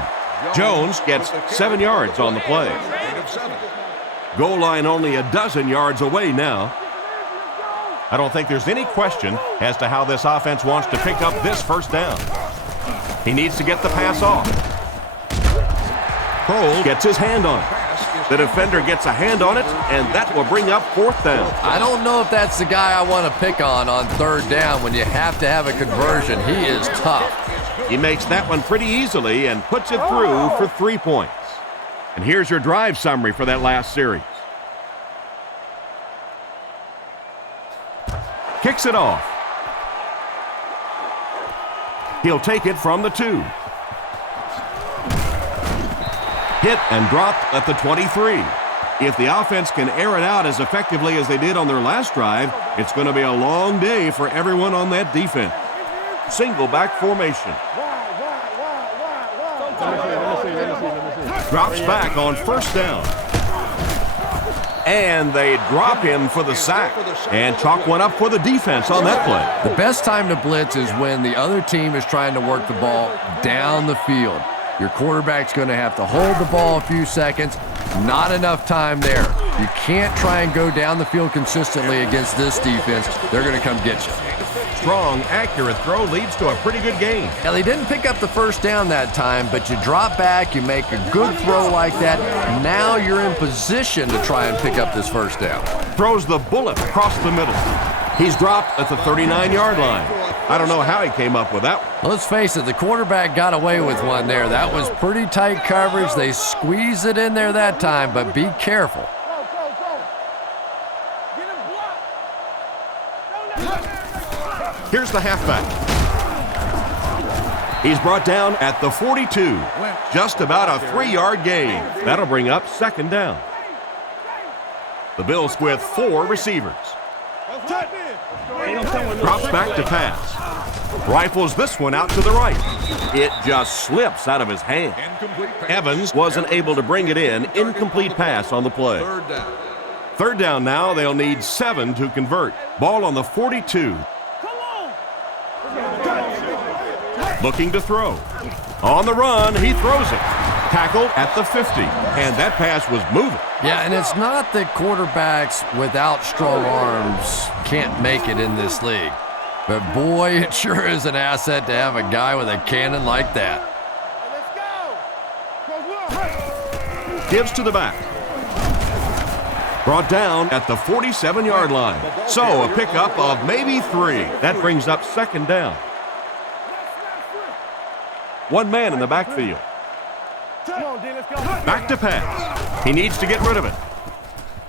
Jones gets 7 yards on the play. Goal line only a dozen yards away now. I don't think there's any question as to how this offense wants to pick up this 1st down. He needs to get the pass off. Cole gets his hand on it. The defender gets a hand on it, and that will bring up 4th down. I don't know if that's the guy I want to pick on 3rd down when you have to have a conversion. He is tough. He makes that one pretty easily and puts it through for 3 points. And here's your drive summary for that last series. Kicks it off. He'll take it from the 2. Hit and dropped at the 23. If the offense can air it out as effectively as they did on their last drive, it's going to be a long day for everyone on that defense. Single back formation. Drops back on 1st down. And they drop him for the sack. And chalk one up for the defense on that play. The best time to blitz is when the other team is trying to work the ball down the field. Your quarterback's going to have to hold the ball a few seconds. Not enough time there. You can't try and go down the field consistently against this defense. They're going to come get you. Strong, accurate throw leads to a pretty good gain. Now, they didn't pick up the 1st down that time, but you drop back, you make a good throw like that. Now you're in position to try and pick up this 1st down. Throws the bullet across the middle. He's dropped at the 39-yard line. I don't know how he came up with that one. Let's face it, the quarterback got away with one there. That was pretty tight coverage. They squeezed it in there that time, but be careful. Here's the halfback. He's brought down at the 42. Just about a 3-yard gain. That'll bring up 2nd down. The Bills with 4 receivers. Drops back to pass. Rifles this one out to the right. It just slips out of his hand. Evans wasn't able to bring it in. Incomplete pass on the play. 3rd down now. They'll need 7 to convert. Ball on the 42. Looking to throw. On the run, he throws it. Tackled at the 50. And that pass was moving. Yeah, and it's not that quarterbacks without strong arms can't make it in this league. But boy, it sure is an asset to have a guy with a cannon like that. Gives to the back. Brought down at the 47-yard line. So a pickup of maybe 3. That brings up 2nd down. 1 man in the backfield. Back to pass. He needs to get rid of it.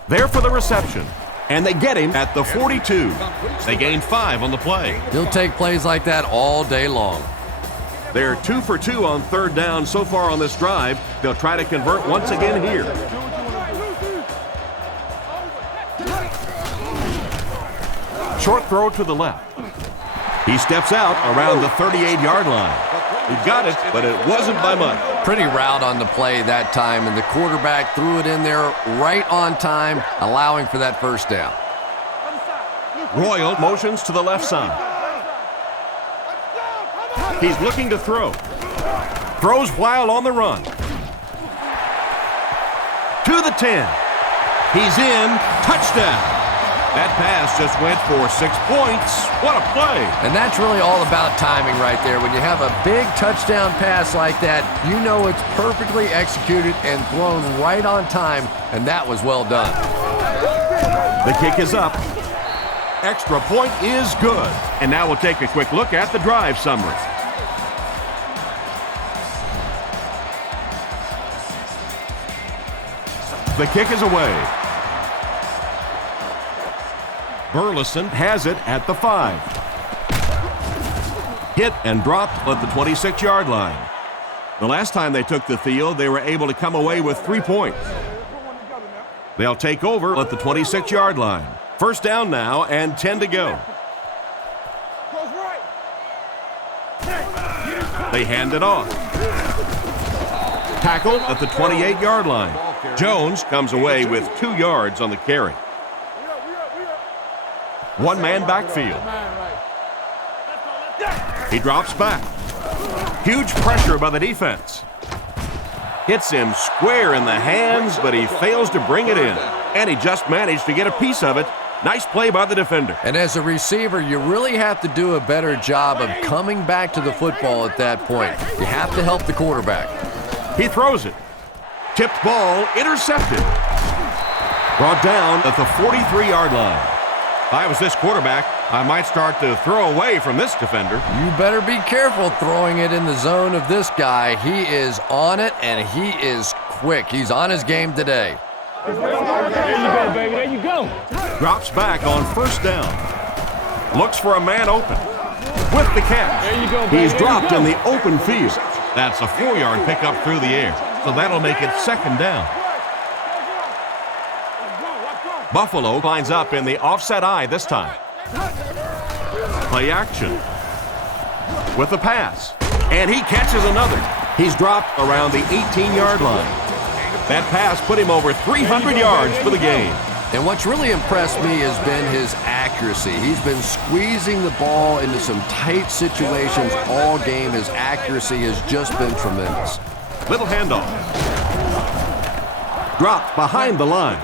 There for the reception. And they get him at the 42. They gain 5 on the play. He'll take plays like that all day long. They're 2 for 2 on 3rd down so far on this drive. They'll try to convert once again here. Short throw to the left. He steps out around the 38-yard line. He got it, but it wasn't by much. Pretty route on the play that time, and the quarterback threw it in there right on time, allowing for that 1st down. Royal motions to the left side. He's looking to throw. Throws while on the run. To the 10. He's in. Touchdown. That pass just went for 6 points. What a play. And that's really all about timing right there. When you have a big touchdown pass like that, you know it's perfectly executed and thrown right on time, and that was well done. The kick is up. Extra point is good. And now we'll take a quick look at the drive summary. The kick is away. Burleson has it at the 5. Hit and dropped at the 26-yard line. The last time they took the field, they were able to come away with 3 points. They'll take over at the 26-yard line. 1st down now and 10 to go. They hand it off. Tackled at the 28-yard line. Jones comes away with 2 yards on the carry. 1 man backfield. He drops back. Huge pressure by the defense. Hits him square in the hands, but he fails to bring it in. And he just managed to get a piece of it. Nice play by the defender. And as a receiver, you really have to do a better job of coming back to the football at that point. You have to help the quarterback. He throws it. Tipped ball, intercepted. Brought down at the 43-yard line. If I was this quarterback, I might start to throw away from this defender. You better be careful throwing it in the zone of this guy. He is on it, and he is quick. He's on his game today. There you go, baby. There you go. Drops back on first down. Looks for a man open. With the catch. There you go, baby. He's dropped in the open field. That's a 4-yard pickup through the air. So that'll make it second down. Buffalo lines up in the offset eye this time. Play action. With the pass. And he catches another. He's dropped around the 18-yard line. That pass put him over 300 yards for the game. And what's really impressed me has been his accuracy. He's been squeezing the ball into some tight situations all game. His accuracy has just been tremendous. Little handoff. Dropped behind the line.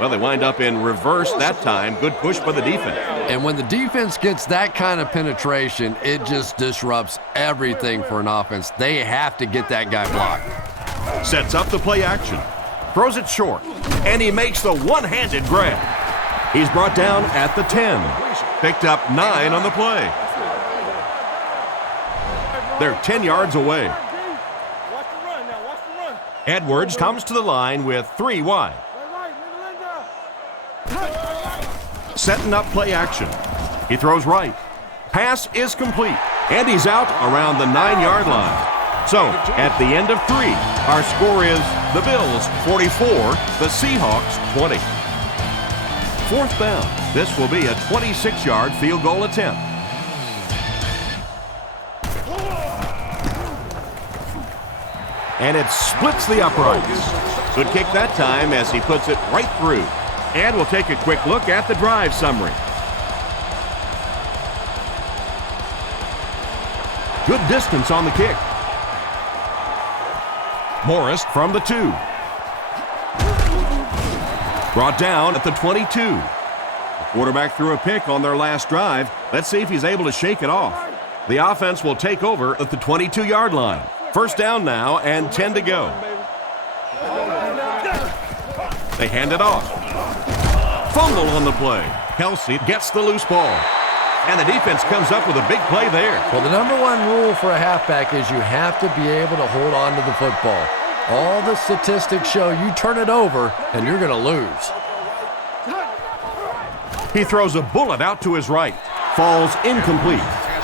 Well, they wind up in reverse that time. Good push by the defense. And when the defense gets that kind of penetration, it just disrupts everything for an offense. They have to get that guy blocked. Sets up the play action. Throws it short. And he makes the one-handed grab. He's brought down at the 10. Picked up 9 on the play. They're 10 yards away. Watch the run now. Watch the run. Edwards comes to the line with 3 wide. Setting up play action. He throws right. Pass is complete. And he's out around the 9-yard line. So, at the end of 3, our score is the Bills 44, the Seahawks 20. Fourth down. This will be a 26-yard field goal attempt. And it splits the uprights. Good kick that time as he puts it right through. And we'll take a quick look at the drive summary. Good distance on the kick. Morris from the 2. Brought down at the 22. The quarterback threw a pick on their last drive. Let's see if he's able to shake it off. The offense will take over at the 22-yard line. First down now and 10 to go. They hand it off. Fumble on the play. Kelsey gets the loose ball. And the defense comes up with a big play there. Well, the number one rule for a halfback is you have to be able to hold on to the football. All the statistics show you turn it over and you're going to lose. He throws a bullet out to his right. Falls incomplete.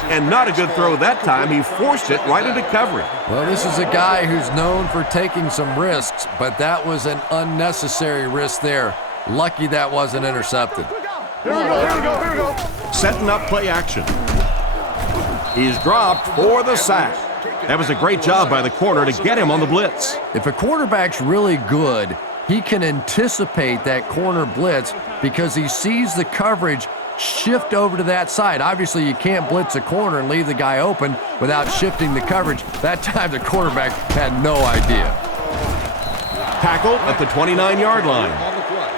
And not a good throw that time. He forced it right into coverage. Well, this is a guy who's known for taking some risks, but that was an unnecessary risk there. Lucky that wasn't intercepted. Here we go. Setting up play action. He's dropped for the sack. That was a great job by the corner to get him on the blitz. If a quarterback's really good, he can anticipate that corner blitz because he sees the coverage shift over to that side. Obviously, you can't blitz a corner and leave the guy open without shifting the coverage. That time, the quarterback had no idea. Tackled at the 29-yard line.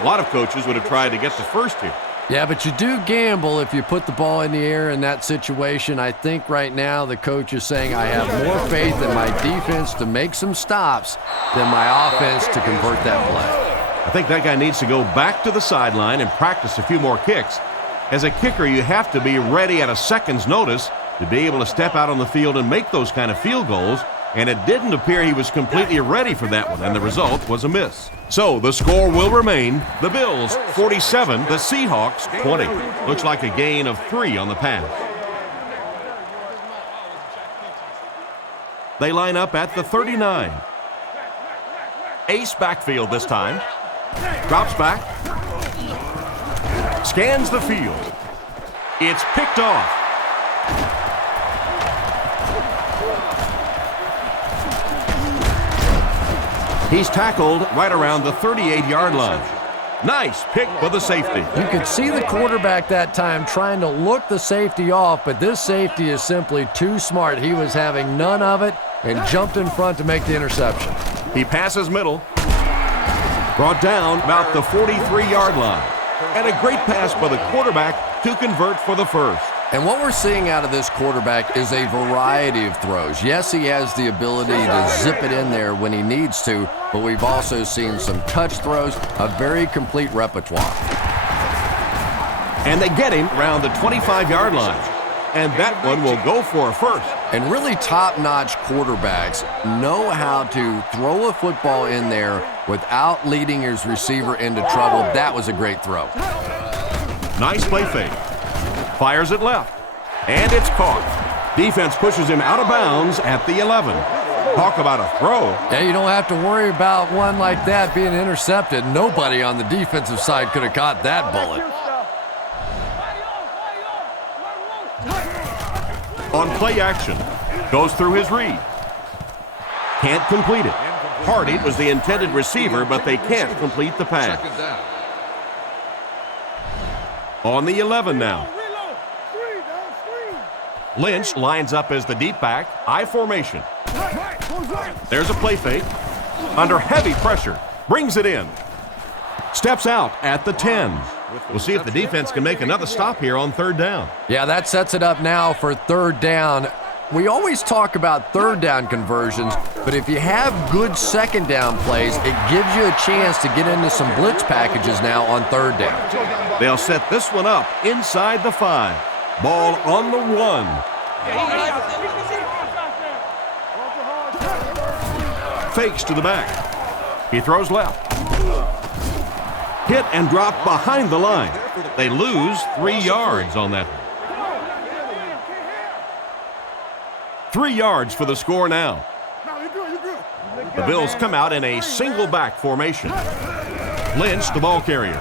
A lot of coaches would have tried to get the first here. Yeah, but you do gamble if you put the ball in the air in that situation. I think right now the coach is saying I have more faith in my defense to make some stops than my offense to convert that play. I think that guy needs to go back to the sideline and practice a few more kicks. As a kicker, you have to be ready at a second's notice to be able to step out on the field and make those kind of field goals, and it didn't appear he was completely ready for that one, and the result was a miss. So the score will remain the Bills 47, the Seahawks 20. Looks like a gain of 3 on the pass. They line up at the 39. Ace backfield this time. Drops back. Scans the field. It's picked off. He's tackled right around the 38-yard line. Nice pick for the safety. You could see the quarterback that time trying to look the safety off, but this safety is simply too smart. He was having none of it and jumped in front to make the interception. He passes middle. Brought down about the 43-yard line. And a great pass by the quarterback to convert for the first. And what we're seeing out of this quarterback is a variety of throws. Yes, he has the ability to zip it in there when he needs to, but we've also seen some touch throws, a very complete repertoire. And they get him around the 25-yard line. And that one will go for a first. And really top-notch quarterbacks know how to throw a football in there without leading his receiver into trouble. That was a great throw. Nice play fake. Fires it left. And it's caught. Defense pushes him out of bounds at the 11. Talk about a throw. Yeah, you don't have to worry about one like that being intercepted. Nobody on the defensive side could have caught that bullet. On play action. Goes through his read. Can't complete it. Hardy was the intended receiver, but they can't complete the pass. On the 11 now. Lynch lines up as the deep back, I formation. There's a play fake. Under heavy pressure, brings it in. Steps out at the 10. We'll see if the defense can make another stop here on third down. Yeah, that sets it up now for third down. We always talk about third down conversions, but if you have good second down plays, it gives you a chance to get into some blitz packages now on third down. They'll set this one up inside the 5. Ball on the 1. Fakes to the back. He throws left. Hit and drop behind the line. They lose 3 yards on that one. 3 yards for the score now. The Bills come out in a single back formation. Lynch, the ball carrier.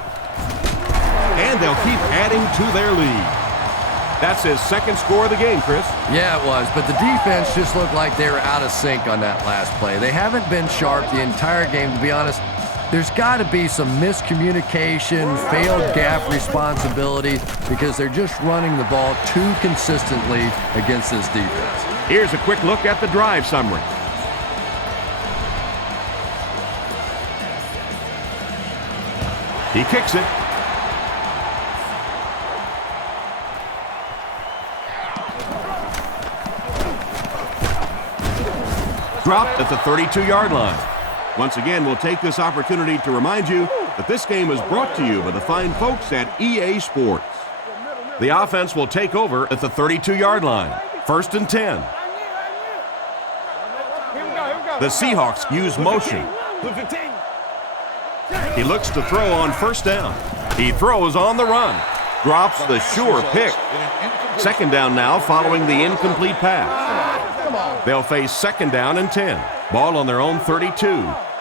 And they'll keep adding to their lead. That's his second score of the game, Chris. Yeah, it was, but the defense just looked like they were out of sync on that last play. They haven't been sharp the entire game, to be honest. There's got to be some miscommunication, failed gap responsibility, because they're just running the ball too consistently against this defense. Here's a quick look at the drive summary. He kicks it. Dropped at the 32-yard line. Once again, we'll take this opportunity to remind you that this game is brought to you by the fine folks at EA Sports. The offense will take over at the 32-yard line. 1st and 10. The Seahawks use motion. He looks to throw on 1st down. He throws on the run. Drops the sure pick. 2nd down now following the incomplete pass. They'll face 2nd down and 10. Ball on their own 32.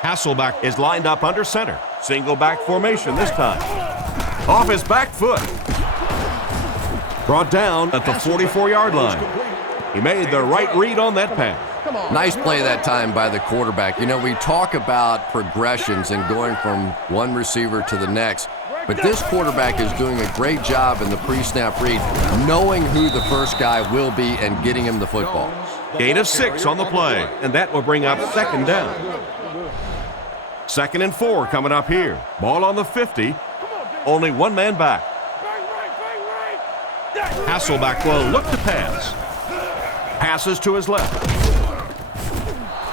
Hasselbeck is lined up under center. Single back formation this time. Off his back foot. Brought down at the 44-yard line. He made the right read on that pass. Nice play that time by the quarterback. You know, we talk about progressions and going from one receiver to the next, but this quarterback is doing a great job in the pre-snap read, knowing who the first guy will be and getting him the football. Gain of 6 on the play, and that will bring up 2nd down. 2nd and 4 coming up here. Ball on the 50. Only one man back. Hasselbeck will look to pass. Passes to his left.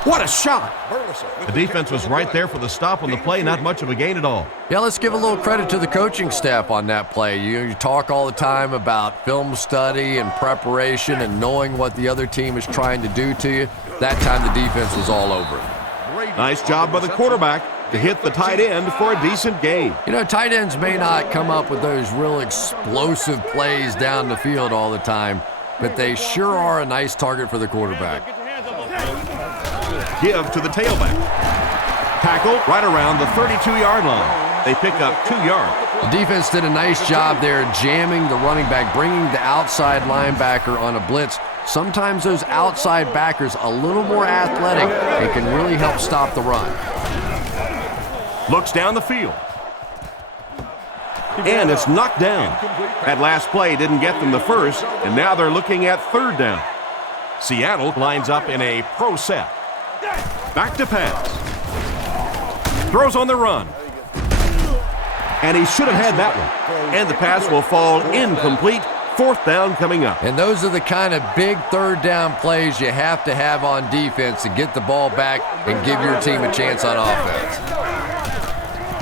What a shot! The defense was right there for the stop on the play, not much of a gain at all. Yeah, let's give a little credit to the coaching staff on that play. You talk all the time about film study and preparation and knowing what the other team is trying to do to you. That time the defense was all over it. Nice job by the quarterback to hit the tight end for a decent gain. You know, tight ends may not come up with those real explosive plays down the field all the time, but they sure are a nice target for the quarterback. Give to the tailback. Tackle right around the 32-yard line. They pick up 2 yards. The defense did a nice job there jamming the running back, bringing the outside linebacker on a blitz. Sometimes those outside backers a little more athletic and can really help stop the run. Looks down the field. And it's knocked down. That last play didn't get them the first, and now they're looking at 3rd down. Seattle lines up in a pro set. Back to pass. Throws on the run. And he should have had that one. And the pass will fall incomplete. 4th down coming up. And those are the kind of big 3rd down plays you have to have on defense to get the ball back and give your team a chance on offense.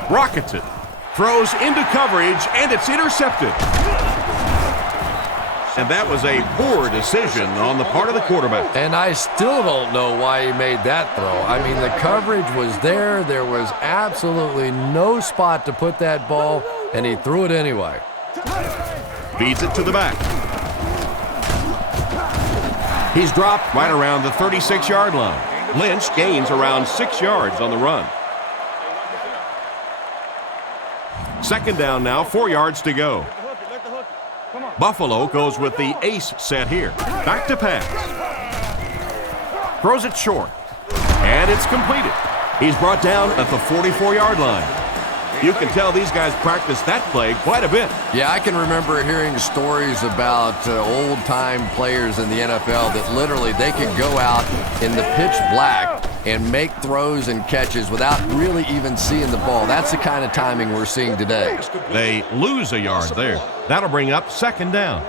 Rockets it. Throws into coverage, and it's intercepted. And that was a poor decision on the part of the quarterback. And I still don't know why he made that throw. I mean, the coverage was there. There was absolutely no spot to put that ball, and he threw it anyway. Feeds it to the back. He's dropped right around the 36-yard line. Lynch gains around 6 yards on the run. 2nd down now, 4 yards to go. Buffalo goes with the ace set here. Back to pass. Throws it short. And it's completed. He's brought down at the 44-yard line. You can tell these guys practice that play quite a bit. Yeah, I can remember hearing stories about old-time players in the NFL that literally they could go out in the pitch black and make throws and catches without really even seeing the ball. That's the kind of timing we're seeing today. They lose a yard there. That'll bring up 2nd down.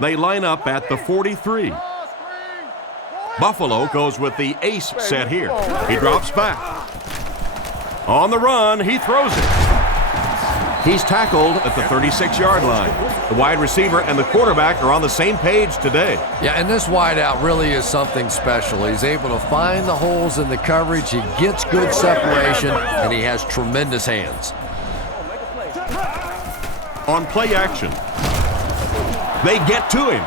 They line up at the 43. Buffalo goes with the ace set here. He drops back. On the run, he throws it. He's tackled at the 36-yard line. The wide receiver and the quarterback are on the same page today. Yeah, and this wideout really is something special. He's able to find the holes in the coverage. He gets good separation, and he has tremendous hands. On play action, they get to him.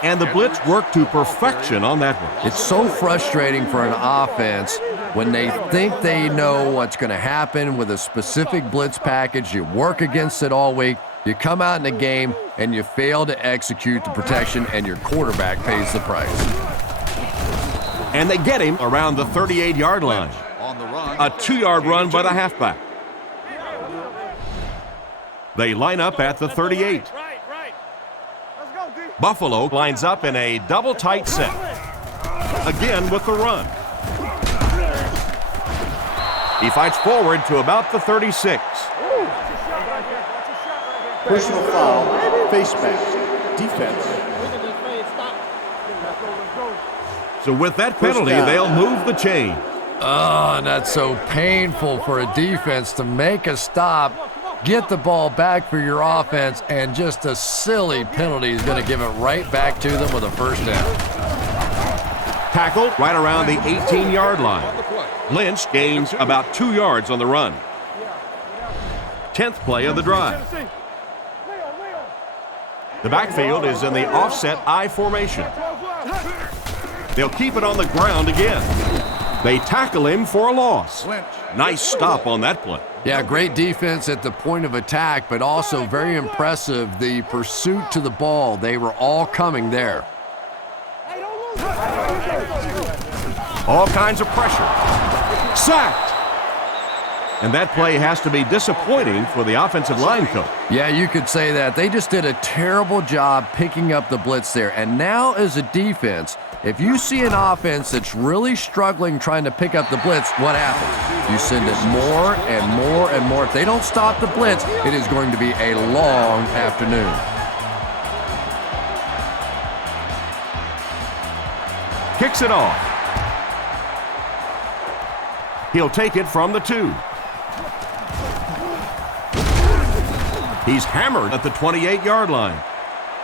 And the blitz worked to perfection on that one. It's so frustrating for an offense when they think they know what's going to happen with a specific blitz package. You work against it all week. You come out in a game and you fail to execute the protection, and your quarterback pays the price. And they get him around the 38-yard line. A 2-yard run by the halfback. They line up at the 38. Buffalo lines up in a double tight set. Again with the run. He fights forward to about the 36. Personal foul, face mask, defense. So with that penalty, they'll move the chain. Oh, and that's so painful for a defense to make a stop, get the ball back for your offense, and just a silly penalty is going to give it right back to them with a 1st down. Tackled right around the 18-yard line. Lynch gains about 2 yards on the run. 10th play of the drive. The backfield is in the offset I formation. They'll keep it on the ground again. They tackle him for a loss. Nice stop on that play. Yeah, great defense at the point of attack, but also very impressive, the pursuit to the ball. They were all coming there. All kinds of pressure. Sacked. And that play has to be disappointing for the offensive line coach. Yeah, you could say that. They just did a terrible job picking up the blitz there. And now as a defense, if you see an offense that's really struggling trying to pick up the blitz, what happens? You send it more and more and more. If they don't stop the blitz, it is going to be a long afternoon. Kicks it off. He'll take it from the 2. He's hammered at the 28-yard line.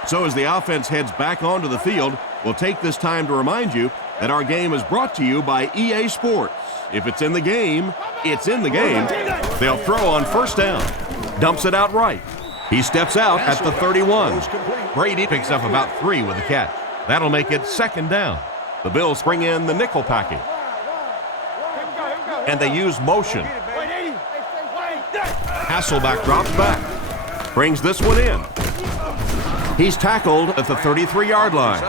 So as the offense heads back onto the field, we'll take this time to remind you that our game is brought to you by EA Sports. If it's in the game, it's in the game. They'll throw on 1st down. Dumps it out right. He steps out at the 31. Brady picks up about 3 with the catch. That'll make it 2nd down. The Bills bring in the nickel package. And they use motion. Hasselback drops back. Brings this one in. He's tackled at the 33-yard line.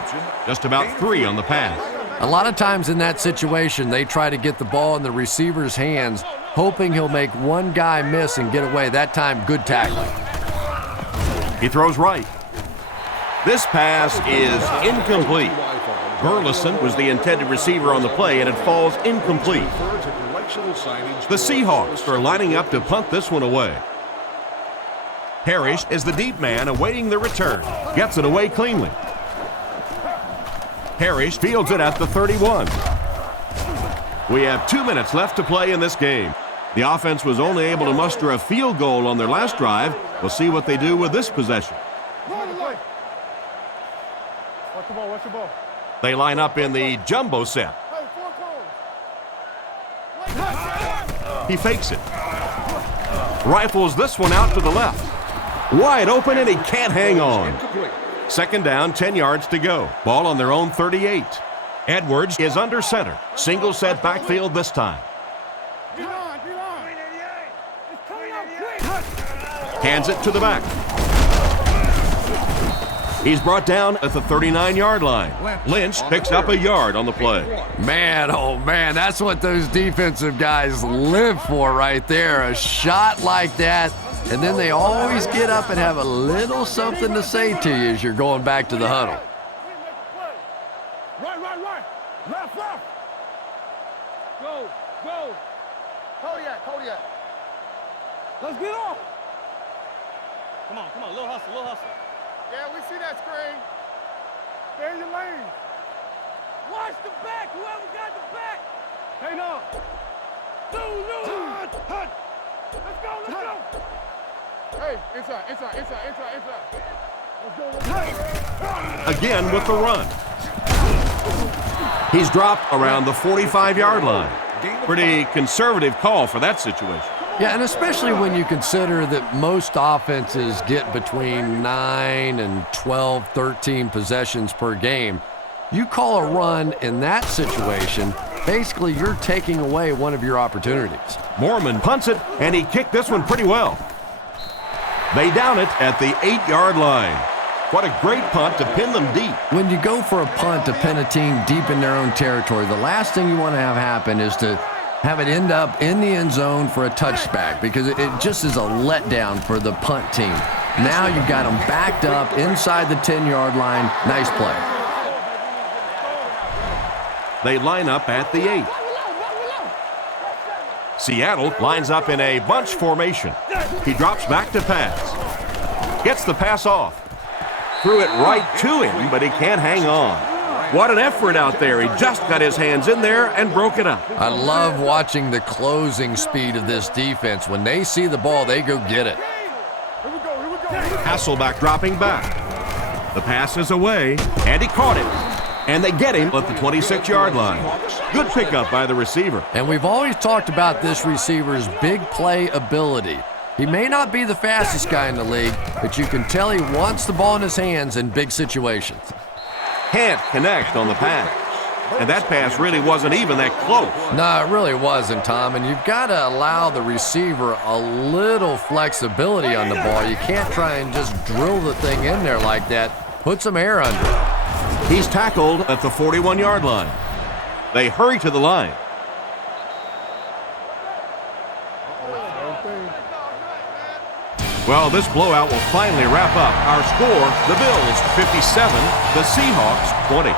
Just about 3 on the pass. A lot of times in that situation, they try to get the ball in the receiver's hands, hoping he'll make one guy miss and get away. That time, good tackling. He throws right. This pass is incomplete. Burleson was the intended receiver on the play, and it falls incomplete. The Seahawks are lining up to punt this one away. Parrish is the deep man awaiting the return. Gets it away cleanly. Parrish fields it at the 31. We have 2 minutes left to play in this game. The offense was only able to muster a field goal on their last drive. We'll see what they do with this possession. Watch the ball, watch the ball. They line up in the jumbo set. Hey, 4 cones. He fakes it. Rifles this one out to the left. Wide open, and he can't hang on. Second down, 10 yards to go. Ball on their own 38. Edwards is under center. Single set backfield this time. Hands it to the back. He's brought down at the 39-yard line. Lynch picks up a yard on the play. Man, oh man, that's what those defensive guys live for right there. A shot like that, and then they always get up and have a little something to say to you as you're going back to the huddle. Right. Left. Go. Kodiak. Let's get off. Come on, little hustle. Yeah, we see that screen. Stay in your lane. Watch the back, whoever got the back. Hey, no. Hut. Let's go. Hey, inside. Let's go. Again with the run. He's dropped around the 45-yard line. Pretty conservative call for that situation. Yeah, and especially when you consider that most offenses get between 9 and 12, 13 possessions per game. You call a run in that situation, basically you're taking away one of your opportunities. Mormon punts it, and he kicked this one pretty well. They down it at the 8-yard line. What a great punt to pin them deep. When you go for a punt to pin a team deep in their own territory, the last thing you want to have happen is to have it end up in the end zone for a touchback, because it just is a letdown for the punt team. Now you've got them backed up inside the 10-yard line. Nice play. They line up at the 8. Seattle lines up in a bunch formation. He drops back to pass. Gets the pass off. Threw it right to him, but he can't hang on. What an effort out there. He just got his hands in there and broke it up. I love watching the closing speed of this defense. When they see the ball, they go get it. Hasselback dropping back. The pass is away, and he caught it. And they get him at the 26-yard line. Good pickup by the receiver. And we've always talked about this receiver's big play ability. He may not be the fastest guy in the league, but you can tell he wants the ball in his hands in big situations. Can't connect on the pass. And that pass really wasn't even that close. No, it really wasn't, Tom. And you've got to allow the receiver a little flexibility on the ball. You can't try and just drill the thing in there like that. Put some air under it. He's tackled at the 41-yard line. They hurry to the line. Well, this blowout will finally wrap up. Our score, the Bills 57, the Seahawks 20.